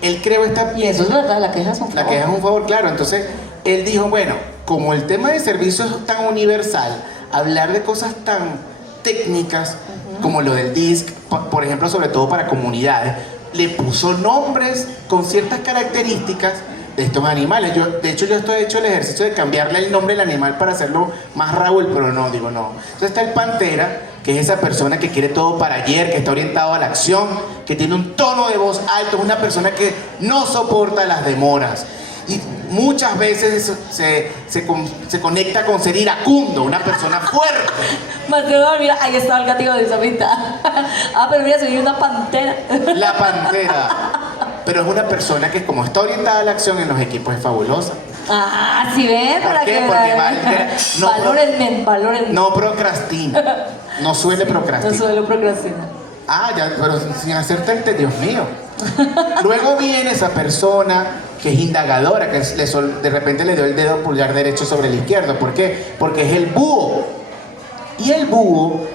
él creó esta Y eso es verdad, la queja es un La favor. queja es un favor, claro. Entonces, él dijo, bueno, como el tema de servicio es tan universal, hablar de cosas tan técnicas como lo del DISC, por ejemplo, sobre todo para comunidades, le puso nombres con ciertas características de estos animales. De hecho, yo estoy hecho el ejercicio de cambiarle el nombre del animal para hacerlo más Raúl, pero no, digo no. Entonces está el pantera, que es esa persona que quiere todo para ayer, que está orientado a la acción, que tiene un tono de voz alto, es una persona que no soporta las demoras. Y muchas veces se conecta con ser iracundo, una persona fuerte. Mateo, mira, ahí está el gatito de Isabita. Ah, pero mira, soy una pantera. La pantera. Pero es una persona que como está orientada a la acción en los equipos es fabulosa. Ah, ¿sí ven? ¿Por Para qué? que Porque valórenme. no procrastina. No suele procrastinar. No suelo procrastinar. Ah, ya, pero sin hacerte el Dios mío. Luego viene esa persona que es indagadora, que de repente le dio el dedo pulgar derecho sobre el izquierdo. ¿Por qué? Porque es el búho. Y el búho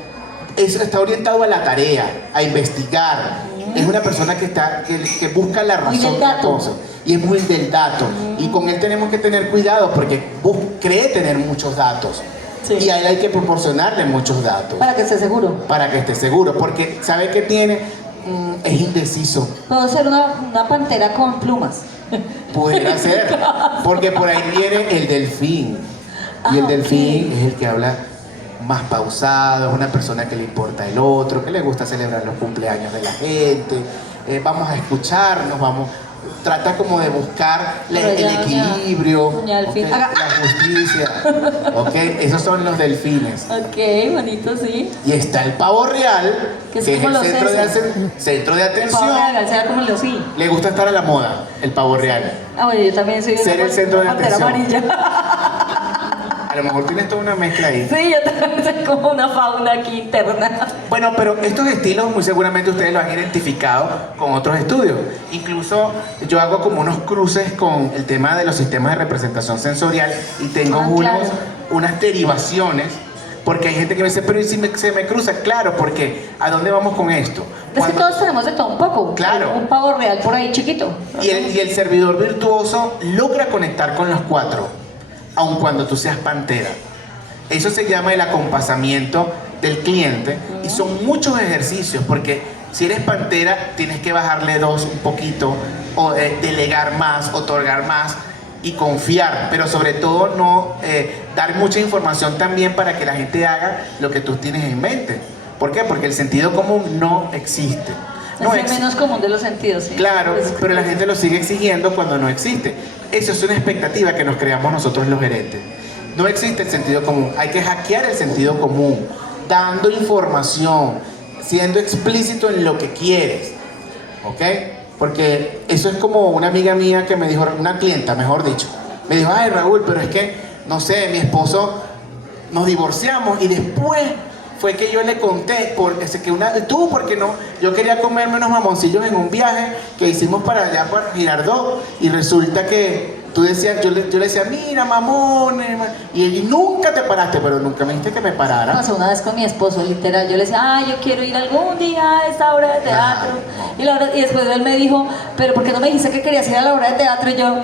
está orientado a la tarea, a investigar. Es una persona que busca la Muy razón del de las dato. cosas. Y es muy del dato. Y con él tenemos que tener cuidado porque cree tener muchos datos. Sí. Y a él hay que proporcionarle muchos datos. Para que esté seguro. Para que esté seguro. Porque sabe que tiene, es indeciso. Puedo ser una pantera con plumas. Pudiera ser. Porque por ahí viene el delfín. Y el Ah, delfín ok. es el que habla más pausado, es una persona que le importa el otro, que le gusta celebrar los cumpleaños de la gente. Vamos a escucharnos, trata como de buscar el Pero ya, equilibrio, doña Delfín. ¿ok? La justicia. ¿Ok? Esos son los delfines. Ok, bonito, sí. Y está el pavo real, Que es que es como el los centro de Pavo atención. real, sea como lo sí. Le gusta estar a la moda, el pavo real. Ah, bueno, yo también soy Ser el centro de pantera atención. amarilla. A lo mejor tienes toda una mezcla ahí. Sí, yo también soy como una fauna aquí interna. Bueno, pero estos estilos muy seguramente ustedes los han identificado con otros estudios. Incluso yo hago como unos cruces con el tema de los sistemas de representación sensorial y tengo Claro. unas derivaciones, porque hay gente que me dice, pero ¿y si se me cruza? Claro, porque ¿a dónde vamos con esto? Es que Cuando- todos tenemos de todo un poco. Claro. Un pavo real por ahí chiquito. y el servidor virtuoso logra conectar con los cuatro, aun cuando tú seas pantera. Eso se llama el acompasamiento del cliente y son muchos ejercicios porque si eres pantera tienes que bajarle dos un poquito o delegar más, otorgar más y confiar, pero sobre todo no dar mucha información también para que la gente haga lo que tú tienes en mente. ¿Por qué? Porque el sentido común no existe. No es el existe. menos común de los sentidos, sí. Claro, Es- pero la gente lo sigue exigiendo cuando no existe. Eso es una expectativa que nos creamos nosotros los gerentes. No existe el sentido común. Hay que hackear el sentido común, dando información, siendo explícito en lo que quieres. ¿Ok? Porque eso es como una amiga mía que me dijo, una clienta, mejor dicho, me dijo, ay Raúl, pero es que, no sé, mi esposo nos divorciamos y después fue que yo le conté porque no, yo quería comerme unos mamoncillos en un viaje que hicimos para allá para Girardot y resulta que tú decías, yo le decía, mira mamones, y él, y nunca te paraste, pero nunca me dijiste que me parara. Pasó una vez con mi esposo, literal. Yo le decía, yo quiero ir algún día a esta obra de teatro. Y después él me dijo, pero ¿por qué no me dijiste que querías ir a la obra de teatro? Y yo,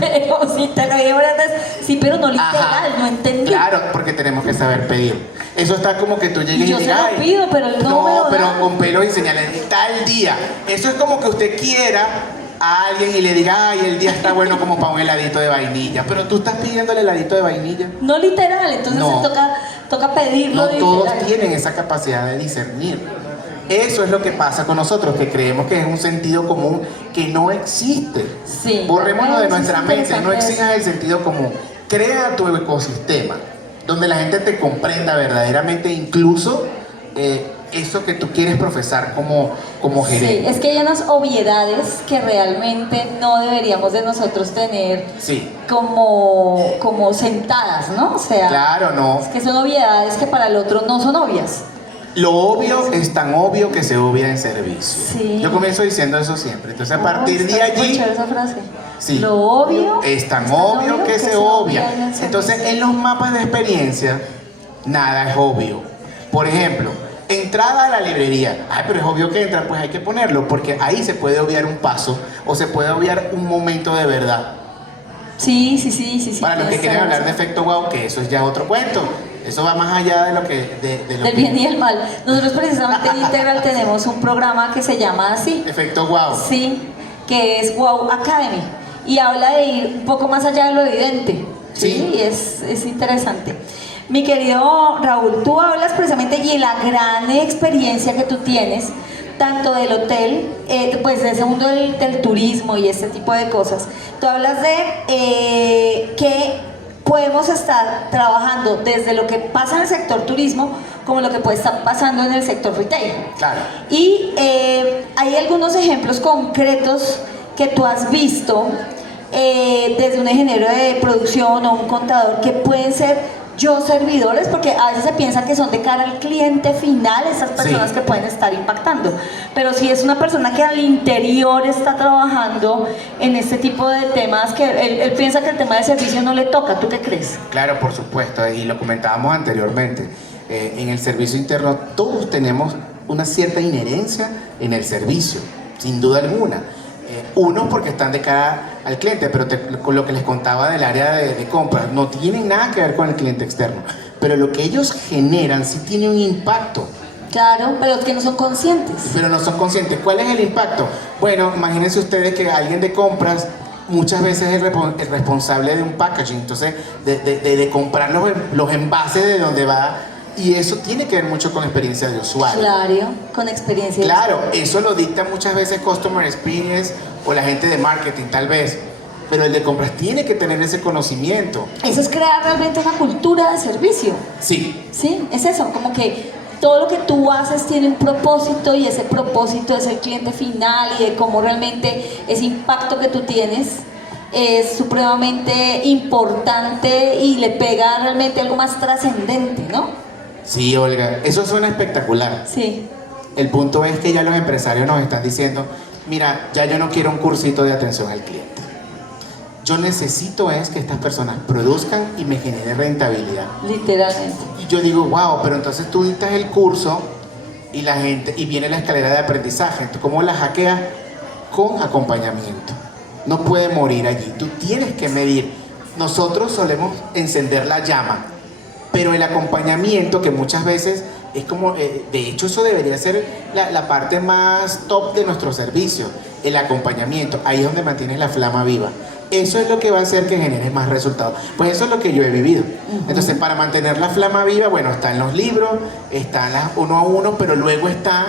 pero si te lo dije antes, sí, pero no literal, Ajá. no entendí. Claro, porque tenemos que saber pedir. Eso está como que tú llegues Y yo y se digas, lo "Ay, pido, pero él no me lo pero da". con pelos y señales, tal día. Eso es como que usted quiera a alguien y le diga, ay, el día está bueno como para un heladito de vainilla, pero tú estás pidiendo el heladito de vainilla. No literal, entonces No. toca pedirlo. No todos literal. tienen esa capacidad de discernir. Eso es lo que pasa con nosotros, que creemos que es un sentido común que no existe. Sí. Borrémoslo de Eso es nuestra mente, no interesante exijas el sentido común. Crea tu ecosistema, donde la gente te comprenda verdaderamente, incluso eso que tú quieres profesar como Sí, gerente. es que hay unas obviedades que realmente no deberíamos de nosotros tener Sí, como sentadas, ¿no? O sea, claro, no. es que son obviedades que para el otro no son obvias. Lo obvio es tan obvio que se obvia en servicio. Sí. Yo comienzo diciendo eso siempre. Entonces, a partir de Está muy allí, chévere esa frase. sí, Lo obvio es tan obvio que se obvia. en el Entonces, servicio. en los mapas de experiencia, nada es obvio. Por ejemplo, entrada a la librería. Ay, pero es obvio que entra, pues hay que ponerlo, porque ahí se puede obviar un paso o se puede obviar un momento de verdad. Sí. Para los que tienes quieren toda hablar la de razón. efecto wow, que eso es ya otro cuento. Eso va más allá de lo que... de lo Del que- bien y el mal. Nosotros precisamente en Integral tenemos un programa que se llama así. Efecto wow. Sí, que es Wow Academy y habla de ir un poco más allá de lo evidente. Sí, Sí. y es interesante. Mi querido Raúl, tú hablas precisamente y la gran experiencia que tú tienes, tanto del hotel, pues de ese mundo del turismo y este tipo de cosas. Tú hablas de que podemos estar trabajando desde lo que pasa en el sector turismo como lo que puede estar pasando en el sector retail. Claro. Y hay algunos ejemplos concretos que tú has visto desde un ingeniero de producción o un contador que pueden ser servidores, porque a veces se piensa que son de cara al cliente final, esas personas Sí. que pueden estar impactando. Pero si es una persona que al interior está trabajando en este tipo de temas, que él piensa que el tema de servicio no le toca, ¿tú qué crees? Claro, por supuesto, y lo comentábamos anteriormente. En el servicio interno todos tenemos una cierta inherencia en el servicio, sin duda alguna. Unos porque están de cara al cliente, pero con lo que les contaba del área de compras, no tienen nada que ver con el cliente externo, pero lo que ellos generan sí tiene un impacto. Claro, pero los que no son conscientes. Pero no son conscientes. ¿Cuál es el impacto? Bueno, imagínense ustedes que alguien de compras muchas veces es el responsable de un packaging, entonces de comprar los envases de donde va, y eso tiene que ver mucho con experiencia de usuario. Claro, con experiencia. Claro, eso lo dicta muchas veces Customer Experience o la gente de marketing tal vez, pero el de compras tiene que tener ese conocimiento. Eso es crear realmente una cultura de servicio. Sí. Sí, es eso, como que todo lo que tú haces tiene un propósito y ese propósito es el cliente final y de cómo realmente ese impacto que tú tienes es supremamente importante y le pega realmente algo más trascendente, ¿no? Sí, Olga, eso suena espectacular. Sí. El punto es que ya los empresarios nos están diciendo, mira, ya yo no quiero un cursito de atención al cliente. Yo necesito es que estas personas produzcan y me generen rentabilidad. Literalmente. Y yo digo, wow, pero entonces tú dictas el curso y la gente, y viene la escalera de aprendizaje. Entonces, ¿cómo la hackeas? Con acompañamiento. No puede morir allí. Tú tienes que medir. Nosotros solemos encender la llama, pero el acompañamiento, que muchas veces es como, de hecho eso debería ser la parte más top de nuestro servicio, el acompañamiento. Ahí es donde mantienes la flama viva. Eso es lo que va a hacer que genere más resultados. Pues eso es lo que yo he vivido. Entonces, para mantener la flama viva, bueno, están los libros, están las 1 a 1, pero luego está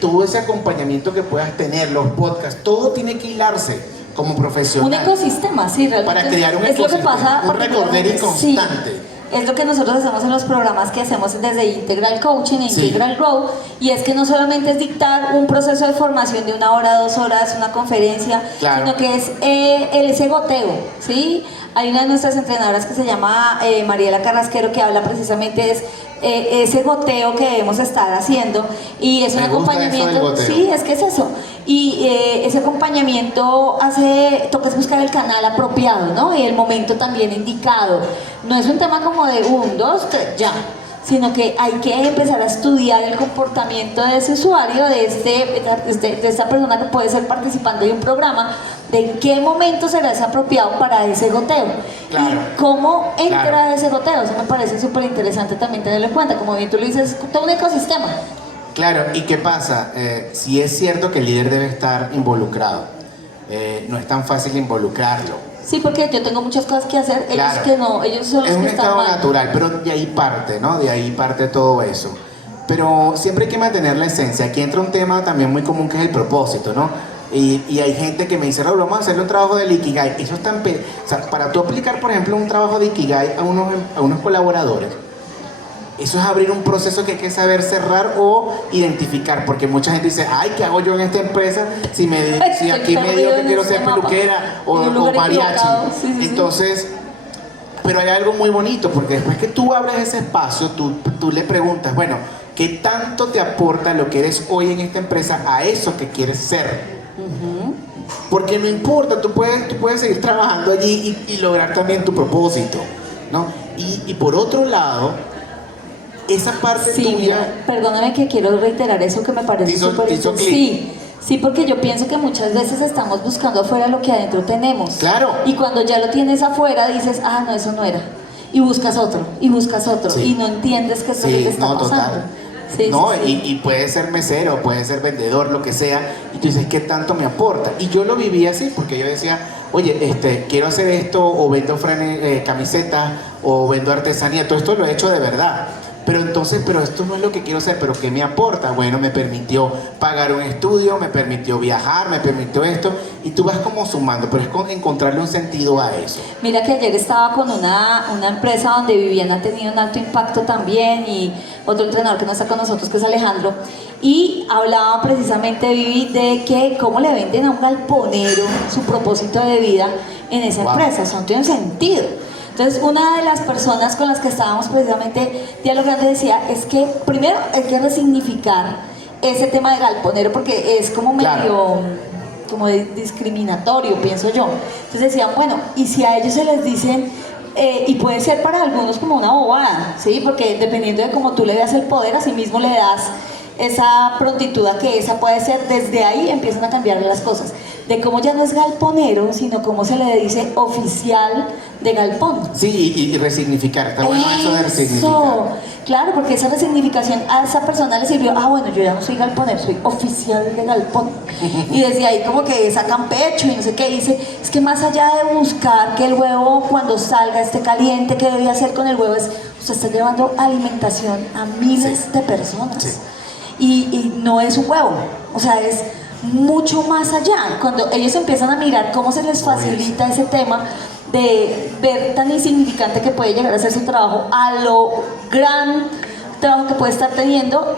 todo ese acompañamiento que puedas tener, los podcasts, todo tiene que hilarse como profesional. Un ecosistema, sí, realmente. Para crear un es lo que ecosistema, pasa, un recorder constante. Sí. Es lo que nosotros hacemos en los programas que hacemos desde Integral Coaching e Sí. Integral Grow, y es que no solamente es dictar un proceso de formación de 1 hora, 2 horas, una conferencia, Claro. sino que es ese goteo, ¿sí? Hay una de nuestras entrenadoras que se llama Mariela Carrasquero, que habla precisamente de ese goteo que debemos estar haciendo, y es un Me gusta eso del acompañamiento. goteo. Sí, es que es eso. Y ese acompañamiento toca buscar el canal apropiado, ¿no? Y el momento también indicado. No es un tema como de 1, 2, 3, ya, sino que hay que empezar a estudiar el comportamiento de ese usuario, de esta persona que puede ser participante de un programa, de en qué momento será ese apropiado para ese goteo. Claro. Y cómo entra Claro. ese goteo. Eso me parece súper interesante también tenerlo en cuenta. Como bien tú lo dices, todo un ecosistema. Claro, ¿y qué pasa? Si es cierto que el líder debe estar involucrado, no es tan fácil involucrarlo. Sí, porque yo tengo muchas cosas que hacer, ellos Claro. que no, ellos son los Es un que están estado mal. natural, pero de ahí parte, ¿no? De ahí parte todo eso. Pero siempre hay que mantener la esencia. Aquí entra un tema también muy común que es el propósito, ¿no? Y hay gente que me dice, Raúl, vamos a hacerle un trabajo del Ikigai. Eso está o sea, para tú aplicar, por ejemplo, un trabajo de Ikigai a unos colaboradores, eso es abrir un proceso que hay que saber cerrar o identificar, porque mucha gente dice, ay, ¿qué hago yo en esta empresa si aquí me digo que quiero ser peluquera o mariachi? Sí, sí, Entonces, pero hay algo muy bonito, porque después que tú abres ese espacio, tú le preguntas, bueno, ¿qué tanto te aporta lo que eres hoy en esta empresa a eso que quieres ser? Porque no importa, tú puedes seguir trabajando allí y lograr también tu propósito, ¿no? Y por otro lado, esa parte Sí, tuya. mira, perdóname que quiero reiterar eso que me parece Te hizo súper clic. Sí, sí, porque yo pienso que muchas veces estamos buscando afuera lo que adentro tenemos. Claro. Y cuando ya lo tienes afuera dices, ah, no, eso no era. Y buscas otro, Sí. y no entiendes qué es lo que te está pasando. Total. Sí, No, sí, sí. Y puede ser mesero, puede ser vendedor, lo que sea, y tú dices, ¿qué tanto me aporta? Y yo lo viví así, porque yo decía, oye, quiero hacer esto, o vendo camisetas, o vendo artesanía, todo esto lo he hecho de verdad. Pero esto no es lo que quiero hacer, pero ¿qué me aporta? Bueno, me permitió pagar un estudio, me permitió viajar, me permitió esto, y tú vas como sumando, pero es encontrarle un sentido a eso. Mira que ayer estaba con una empresa donde Viviana ha tenido un alto impacto también, y otro entrenador que no está con nosotros, que es Alejandro, y hablaba precisamente, Vivi, de que cómo le venden a un galponero su propósito de vida en esa Wow. empresa. Eso no tiene sentido. Entonces, una de las personas con las que estábamos precisamente dialogando decía, es que primero hay que resignificar ese tema de galponero, porque es como medio... Claro. como discriminatorio, pienso yo. Entonces decían, bueno, y si a ellos se les dicen, y puede ser para algunos como una bobada, ¿sí? Porque dependiendo de cómo tú le das el poder, a sí mismo le das esa prontitud a que esa puede ser, desde ahí empiezan a cambiar las cosas. De cómo ya no es galponero, sino cómo se le dice oficial de galpón. Sí, y resignificar, está bueno eso de resignificar. Claro, porque esa resignificación a esa persona le sirvió, bueno, yo ya no soy galponero, soy oficial de galpón. Y desde ahí como que sacan pecho y no sé qué, dice, es que más allá de buscar que el huevo cuando salga esté caliente, ¿qué debe hacer con el huevo? Es, usted está llevando alimentación a miles de personas. Sí. Y no es un huevo, o sea, es mucho más allá. Cuando ellos empiezan a mirar cómo se les facilita ese tema de ver tan insignificante que puede llegar a ser su trabajo a lo gran trabajo que puede estar teniendo,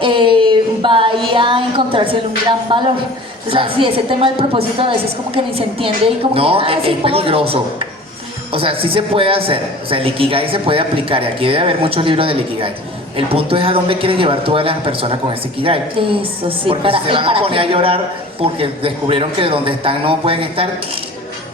vaya a encontrarse un gran valor. Entonces, Claro. sí, ese tema del propósito a veces como que ni se entiende y como No, que, es peligroso. O sea, sí se puede hacer. O sea, el Ikigai se puede aplicar y aquí debe haber muchos libros del Ikigai. El punto es a dónde quieres llevar todas las personas con ese Ikigai. Eso sí, Porque si se van a para poner a qué. llorar porque descubrieron que donde están no pueden estar,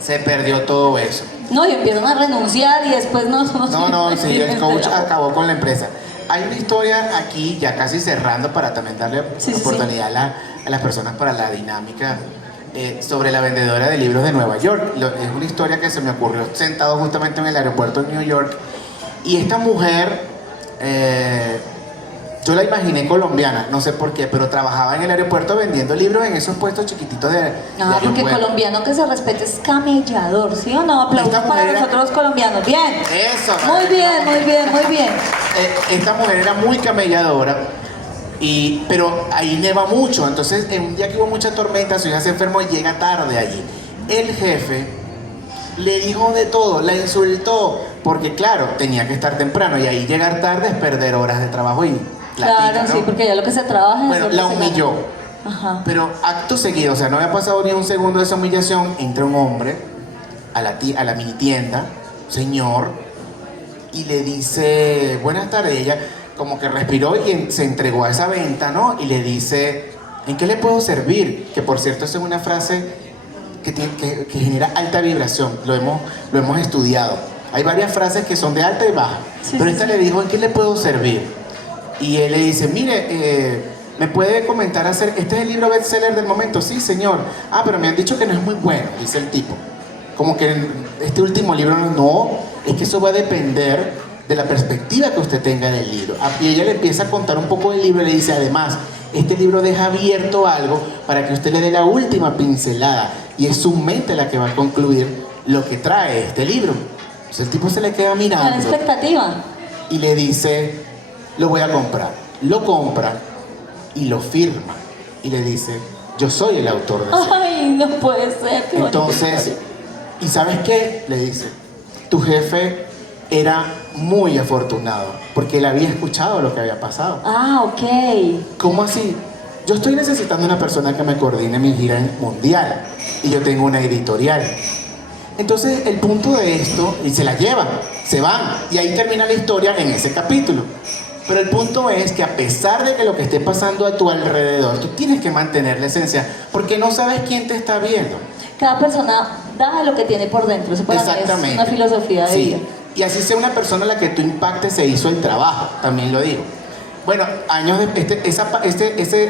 se perdió todo eso. No, y empiezan a renunciar y después no. No, sí, el coach acabó con la empresa. Hay una historia aquí, ya casi cerrando, para también darle Sí, sí, oportunidad a las personas para la dinámica, sobre la vendedora de libros de Nueva York. Es una historia que se me ocurrió sentado justamente en el aeropuerto de New York. Y esta mujer, yo la imaginé colombiana, no sé por qué, pero trabajaba en el aeropuerto vendiendo libros en esos puestos chiquititos de No, porque aeropuerto. colombiano que se respete es camellador, ¿sí o no? Aplausos Esta para mujer era- nosotros los colombianos. Bien. Eso. Muy bien, muy bien, muy bien. Esta mujer era muy camelladora, pero ahí neva mucho. Entonces, en un día que hubo mucha tormenta, su hija se enfermó y llega tarde allí. El jefe le dijo de todo, la insultó, porque claro, tenía que estar temprano y ahí llegar tarde es perder horas de trabajo y platica, Claro, ¿no? sí, porque ya lo que se trabaja es Bueno, lo que la se gana. humilló. Ajá. Pero acto seguido, o sea, no había pasado ni un segundo de esa humillación, entra un hombre a la mini tienda, señor, y le dice, buenas tardes. Ella como que respiró y se entregó a esa venta, ¿no? Y le dice, ¿en qué le puedo servir? Que por cierto, esa es una frase que genera alta vibración, lo hemos estudiado. Hay varias frases que son de alta y baja, Sí, pero sí, esta sí. le dijo, ¿en qué le puedo servir? Y él le dice, mire, ¿me puede comentar este es el libro bestseller del momento? Sí, señor. Pero me han dicho que no es muy bueno, dice el tipo. Como que este último libro no, es que eso va a depender de la perspectiva que usted tenga del libro. Y ella le empieza a contar un poco del libro y le dice, además, este libro deja abierto algo para que usted le dé la última pincelada y es su mente la que va a concluir lo que trae este libro. Entonces el tipo se le queda Con mirando expectativa. y le dice, lo voy a comprar. Lo compra y lo firma y le dice, yo soy el autor de ese libro. Ay, no puede ser. qué bonita Entonces, historia. ¿y sabes qué? Le dice, tu jefe era muy afortunado porque él había escuchado lo que había pasado. Ok. ¿Cómo así? Yo estoy necesitando una persona que me coordine mi gira mundial y yo tengo una editorial. Entonces el punto de esto, y se la llevan, se van, y ahí termina la historia en ese capítulo. Pero el punto es que a pesar de que lo que esté pasando a tu alrededor, tú tienes que mantener la esencia, porque no sabes quién te está viendo. Cada persona da lo que tiene por dentro. Eso para mí Exactamente. es una filosofía de vida. Sí, y así sea una persona a la que tú impactes, se hizo el trabajo, también lo digo. Bueno, años de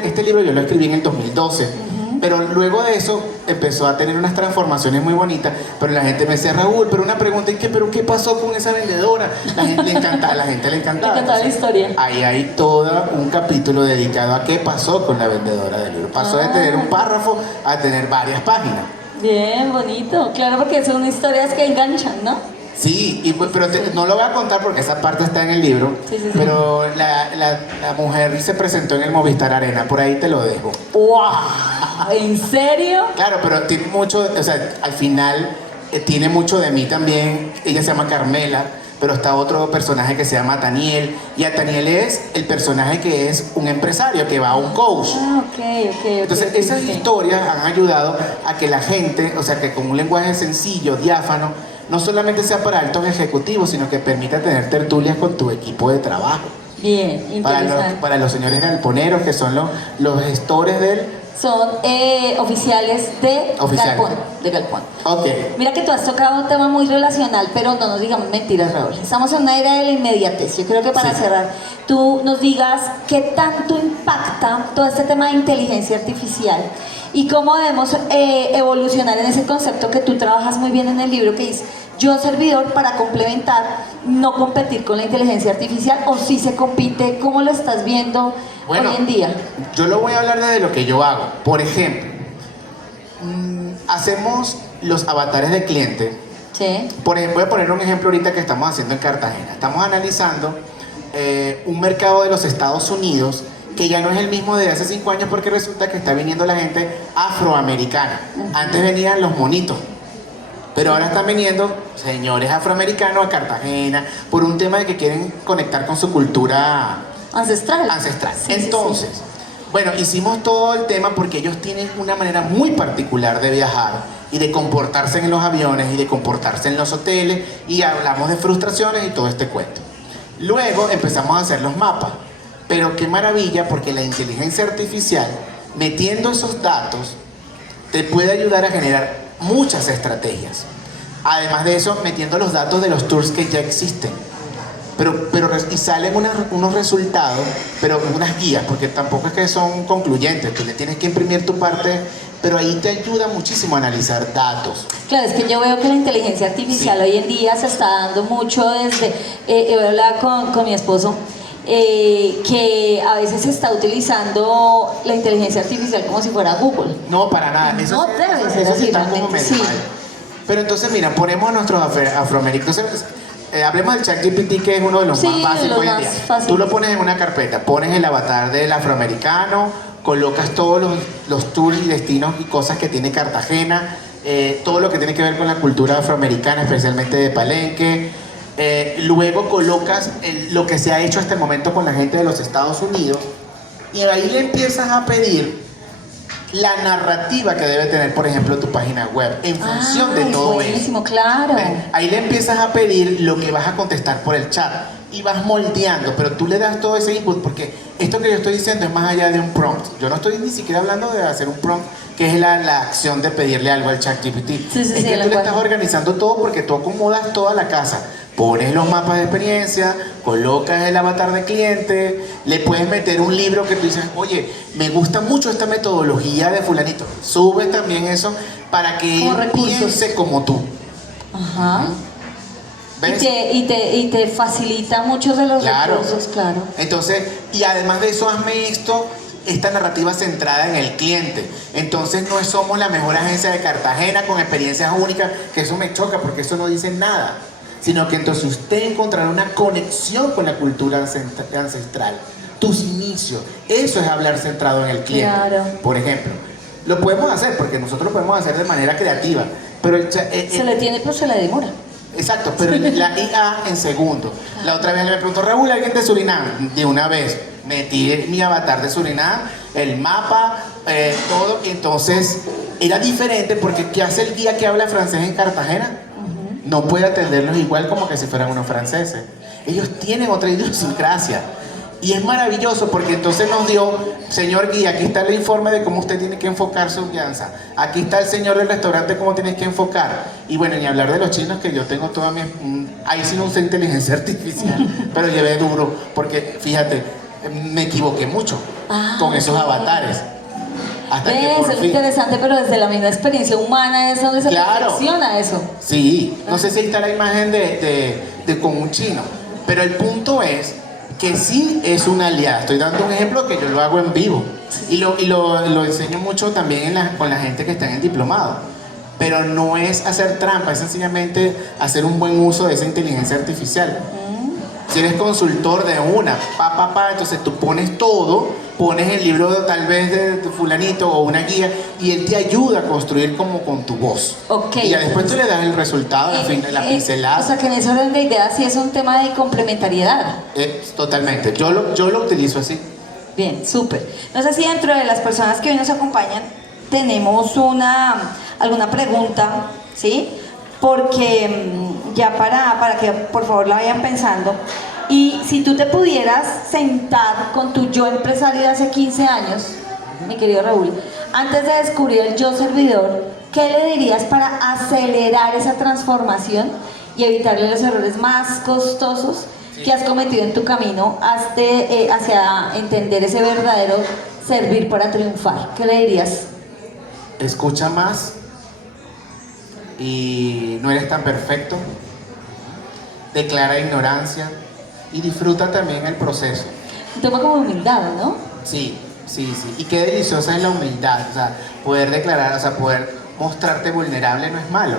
este libro yo lo escribí en el 2012, pero luego de eso empezó a tener unas transformaciones muy bonitas, pero la gente me decía, Raúl, pero una pregunta, ¿pero qué pasó con esa vendedora? La gente le encantaba, Le encantaba la Entonces, historia. ahí hay todo un capítulo dedicado a qué pasó con la vendedora del libro. Pasó de tener un párrafo a tener varias páginas. Bien, bonito. Claro, porque son historias que enganchan, ¿no? Sí, pero no lo voy a contar porque esa parte está en el libro, Sí, sí, sí. pero la mujer se presentó en el Movistar Arena, por ahí te lo dejo. ¡Wow! ¿En serio? Claro, pero tiene mucho, o sea, al final tiene mucho de mí también. Ella se llama Carmela, pero está otro personaje que se llama Taniel, y a Taniel es el personaje que es un empresario, que va a un coach. Ok. Entonces, ok, esas ok. historias han ayudado a que la gente, o sea, que con un lenguaje sencillo, diáfano, no solamente sea para altos ejecutivos, sino que permita tener tertulias con tu equipo de trabajo. Bien, interesante. Para los señores galponeros, que son los gestores del son oficiales de Oficiales. Galpón. De Galpón. Ok. Mira que tú has tocado un tema muy relacional, pero no nos digamos mentiras, Raúl. Estamos en una era de la inmediatez. Yo creo que para Sí. cerrar, tú nos digas qué tanto impacta todo este tema de inteligencia artificial y cómo debemos evolucionar en ese concepto que tú trabajas muy bien en el libro, que es yo servidor para complementar, no competir con la inteligencia artificial, o si se compite, ¿cómo lo estás viendo Bueno, hoy en día? yo lo voy a hablar desde lo que yo hago. Por ejemplo, hacemos los avatares de cliente. Sí. Por ejemplo, voy a poner un ejemplo ahorita que estamos haciendo en Cartagena. Estamos analizando un mercado de los Estados Unidos que ya no es el mismo de hace 5 años, porque resulta que está viniendo la gente afroamericana. Antes venían los monitos, pero ahora están viniendo señores afroamericanos a Cartagena por un tema de que quieren conectar con su cultura Ancestral. ancestral. Sí, Entonces, bueno, hicimos todo el tema porque ellos tienen una manera muy particular de viajar y de comportarse en los aviones y de comportarse en los hoteles, y hablamos de frustraciones y todo este cuento. Luego empezamos a hacer los mapas, pero qué maravilla, porque la inteligencia artificial, metiendo esos datos, te puede ayudar a generar muchas estrategias. Además de eso, metiendo los datos de los tours que ya existen. Y salen unos resultados, pero unas guías, porque tampoco es que son concluyentes. Tú le tienes que imprimir tu parte, pero ahí te ayuda muchísimo a analizar datos. Claro, es que yo veo que la inteligencia artificial Sí. hoy en día se está dando mucho desde, yo hablaba con mi esposo, que a veces se está utilizando la inteligencia artificial como si fuera Google. No, para nada. Eso No sí- debe ser eso sí así, está como realmente, medio sí. mal. Pero entonces, mira, ponemos a nuestros afroamericanos. Entonces, hablemos del ChatGPT, que es uno de los Sí, más de básicos los hoy en más día. fáciles. Tú lo pones en una carpeta, pones el avatar del afroamericano, colocas todos los tours y destinos y cosas que tiene Cartagena, todo lo que tiene que ver con la cultura afroamericana, especialmente de Palenque. Luego colocas lo que se ha hecho hasta el momento con la gente de los Estados Unidos, y ahí le empiezas a pedir la narrativa que debe tener, por ejemplo, tu página web, en función de Ay, todo buenísimo, eso. claro. Ahí le empiezas a pedir lo que vas a contestar por el chat y vas moldeando, pero tú le das todo ese input, porque esto que yo estoy diciendo es más allá de un prompt. Yo no estoy ni siquiera hablando de hacer un prompt, que es la acción de pedirle algo al ChatGPT. Sí, Es que el tú le estás lenguaje. organizando todo, porque tú acomodas toda la casa. Pones los mapas de experiencia, colocas el avatar de cliente, le puedes meter un libro que tú dices, oye, me gusta mucho esta metodología de fulanito. Sube también eso para que Como él recursos. piense como tú. Ajá. ¿Ves? Y te facilita muchos de los Claro. recursos, claro. Entonces, y además de eso, hazme esta narrativa centrada en el cliente. Entonces, no somos la mejor agencia de Cartagena con experiencias únicas, que eso me choca porque eso no dice nada. Sino que entonces usted encontrará una conexión con la cultura ancestral, tus inicios. Eso es hablar centrado en el cliente. Claro. Por ejemplo, lo podemos hacer porque nosotros lo podemos hacer de manera creativa, pero Se le tiene, pero se le demora. exacto, pero la IA en segundo. La otra vez me preguntó, Raúl, ¿alguien de Surinam? De una vez metí mi avatar de Surinam, el mapa, todo, y entonces era diferente, porque ¿qué hace el guía que habla francés en Cartagena? No puede atenderlos igual como que si fueran unos franceses. Ellos tienen otra idiosincrasia. Y es maravilloso, porque entonces nos dio, señor guía, aquí está el informe de cómo usted tiene que enfocar su guianza. Aquí está el señor del restaurante, cómo tienes que enfocar. Y bueno, ni hablar de los chinos, que yo tengo toda mi... ahí sí no usé inteligencia artificial, pero llevé duro, porque fíjate, me equivoqué mucho con esos avatares. Hasta que ¿Ves? por Es fin... interesante, pero desde la misma experiencia humana es donde se Claro. perfecciona eso. Sí, no sé si ahí está la imagen de con un chino, pero el punto es que sí es una aliada. Estoy dando un ejemplo que yo lo hago en vivo y lo enseño mucho también con la gente que está en el diplomado, pero no es hacer trampa, es sencillamente hacer un buen uso de esa inteligencia artificial. Si eres consultor de una, entonces tú pones todo, pones el libro tal vez de fulanito o una guía, y él te ayuda a construir como con tu voz. Ok. Y ya después tú le das el resultado, la pincelada. O sea que en ese orden de ideas sí es un tema de complementariedad. Totalmente. Yo lo utilizo así. Bien, súper. No sé si dentro de las personas que hoy nos acompañan tenemos alguna pregunta, ¿sí? Porque ya para que por favor la vayan pensando. Y si tú te pudieras sentar con tu yo empresario de hace 15 años, mi querido Raúl, antes de descubrir el yo servidor, ¿qué le dirías para acelerar esa transformación y evitarle los errores más costosos que has cometido en tu camino hacia entender ese verdadero servir para triunfar? ¿Qué le dirías? Escucha más y no eres tan perfecto. Declara ignorancia y disfruta también el proceso. Un tema como humildad, ¿no? Sí, sí, sí. Y qué deliciosa es la humildad. O sea, poder declarar, o sea, poder mostrarte vulnerable no es malo.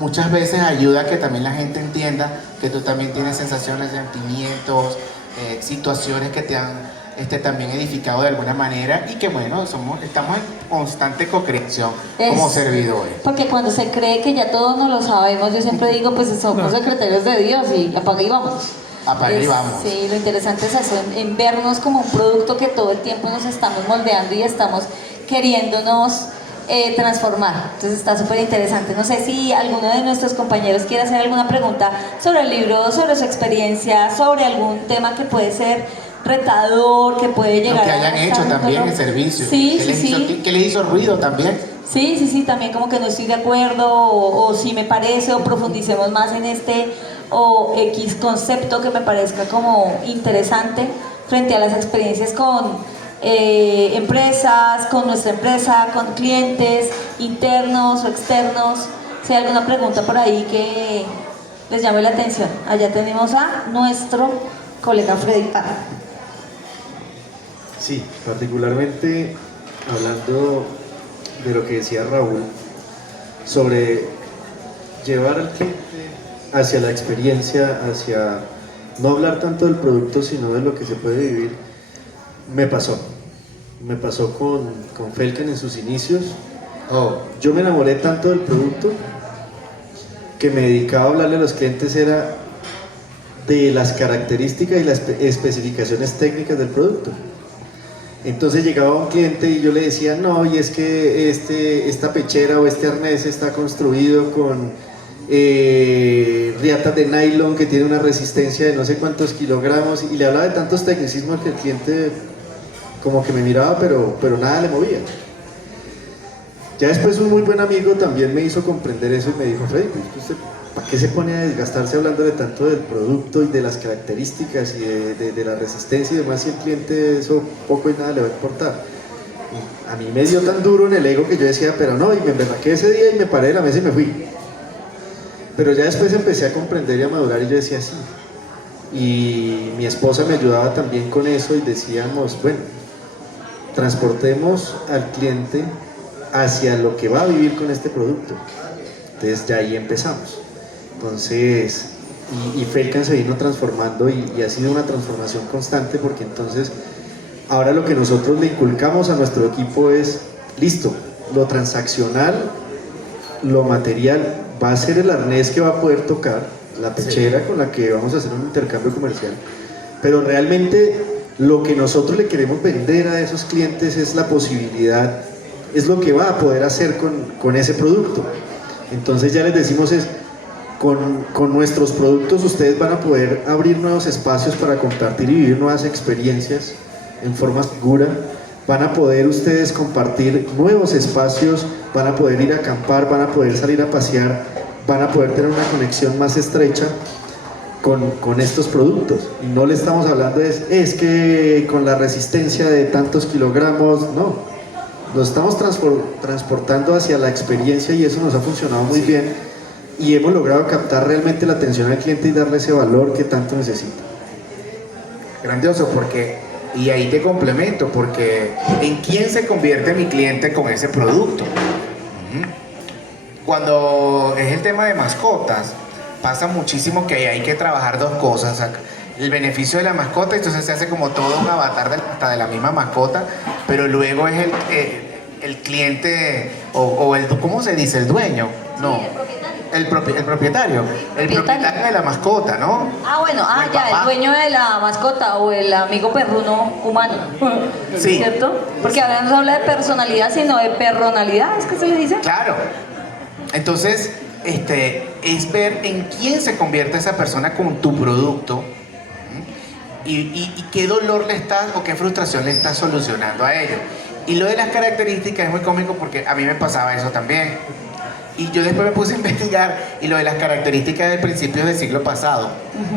Muchas veces ayuda a que también la gente entienda que tú también tienes sensaciones, sentimientos, situaciones que te han también edificado de alguna manera y que bueno, estamos en constante co-creación como servidores. Porque cuando se cree que ya todos no lo sabemos, yo siempre digo, pues somos secretarios de Dios y apaga y vamos. Apaga y vamos. Sí, lo interesante es eso, en vernos como un producto que todo el tiempo nos estamos moldeando y estamos queriéndonos transformar. Entonces está súper interesante. No sé si alguno de nuestros compañeros quiere hacer alguna pregunta sobre el libro, sobre su experiencia, sobre algún tema que puede ser retador, que puede llegar que hayan hecho también el servicio. Sí, sí. ¿Qué les hizo ruido también? Sí, también como que no estoy de acuerdo o si me parece o profundicemos más en este o X concepto que me parezca como interesante frente a las experiencias con empresas, con nuestra empresa, con clientes internos o externos. Si hay alguna pregunta por ahí que les llame la atención. Allá tenemos a nuestro colega Freddy Parra. Sí, particularmente hablando de lo que decía Raúl sobre llevar al cliente hacia la experiencia, hacia no hablar tanto del producto sino de lo que se puede vivir. Me pasó con Felken en sus inicios. Yo me enamoré tanto del producto que me dedicaba a hablarle a los clientes era de las características y las especificaciones técnicas del producto. Entonces llegaba un cliente y yo le decía, no, y es que esta pechera o este arnés está construido con riatas de nylon que tiene una resistencia de no sé cuántos kilogramos, y le hablaba de tantos tecnicismos que el cliente como que me miraba pero nada le movía. Ya después un muy buen amigo también me hizo comprender eso y me dijo, Freddy, ¿usted para qué se pone a desgastarse hablándole tanto del producto y de las características y de la resistencia y demás si el cliente eso poco y nada le va a importar? Y a mí me dio tan duro en el ego que yo decía, pero no, y me embarqué ese día y me paré de la mesa y me fui. Pero ya después empecé a comprender y a madurar y yo decía sí. Y mi esposa me ayudaba también con eso y decíamos, bueno, transportemos al cliente hacia lo que va a vivir con este producto. Entonces ya ahí empezamos. Entonces, y Felken se vino transformando y ha sido una transformación constante porque entonces ahora lo que nosotros le inculcamos a nuestro equipo es, listo, lo transaccional, lo material va a ser el arnés que va a poder tocar, la pechera con la que vamos a hacer un intercambio comercial, pero realmente lo que nosotros le queremos vender a esos clientes es la posibilidad, es lo que va a poder hacer con ese producto. Entonces ya les decimos es, con nuestros productos ustedes van a poder abrir nuevos espacios para compartir y vivir nuevas experiencias en forma segura, van a poder ustedes compartir nuevos espacios, van a poder ir a acampar, van a poder salir a pasear, van a poder tener una conexión más estrecha con estos productos. Y no le estamos hablando es que con la resistencia de tantos kilogramos, no, lo estamos transportando hacia la experiencia y eso nos ha funcionado muy bien y hemos logrado captar realmente la atención al cliente y darle ese valor que tanto necesita. Grandioso, porque, y ahí te complemento, porque ¿en quién se convierte mi cliente con ese producto? Cuando es el tema de mascotas, pasa muchísimo que hay que trabajar dos cosas. O sea, el beneficio de la mascota, entonces se hace como todo un avatar hasta de la misma mascota, pero luego es el cliente o el, ¿cómo se dice? El dueño, no. El propietario de la mascota, ¿no? Ah, bueno, el dueño de la mascota o el amigo perruno humano. Sí. ¿Cierto? Porque ahora no se habla de personalidad, sino de perronalidad, ¿es que se le dice? Claro. Entonces, es ver en quién se convierte esa persona con tu producto y qué dolor le estás o qué frustración le estás solucionando a ellos. Y lo de las características es muy cómico porque a mí me pasaba eso también. Y yo después me puse a investigar y lo de las características de principios del siglo pasado.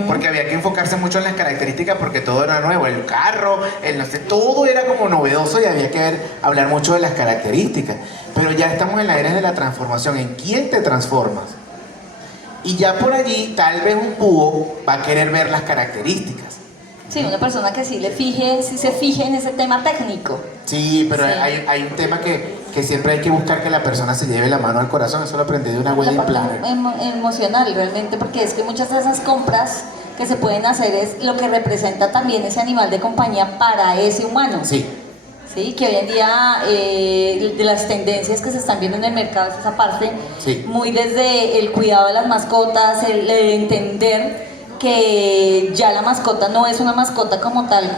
Porque había que enfocarse mucho en las características porque todo era nuevo. El carro, el no sé, todo era como novedoso y había que hablar mucho de las características. Pero ya estamos en la era de la transformación. ¿En quién te transformas? Y ya por allí, tal vez un búho va a querer ver las características. Sí, una persona que sí se fije en ese tema técnico. Sí, pero Sí. hay un tema que siempre hay que buscar que la persona se lleve la mano al corazón. Eso lo aprendí de una La wedding parte planner. emocional realmente, porque es que muchas de esas compras que se pueden hacer es lo que representa también ese animal de compañía para ese humano. Sí. Sí, que hoy en día de las tendencias que se están viendo en el mercado es esa parte, Sí. muy desde el cuidado de las mascotas, el entender que ya la mascota no es una mascota como tal,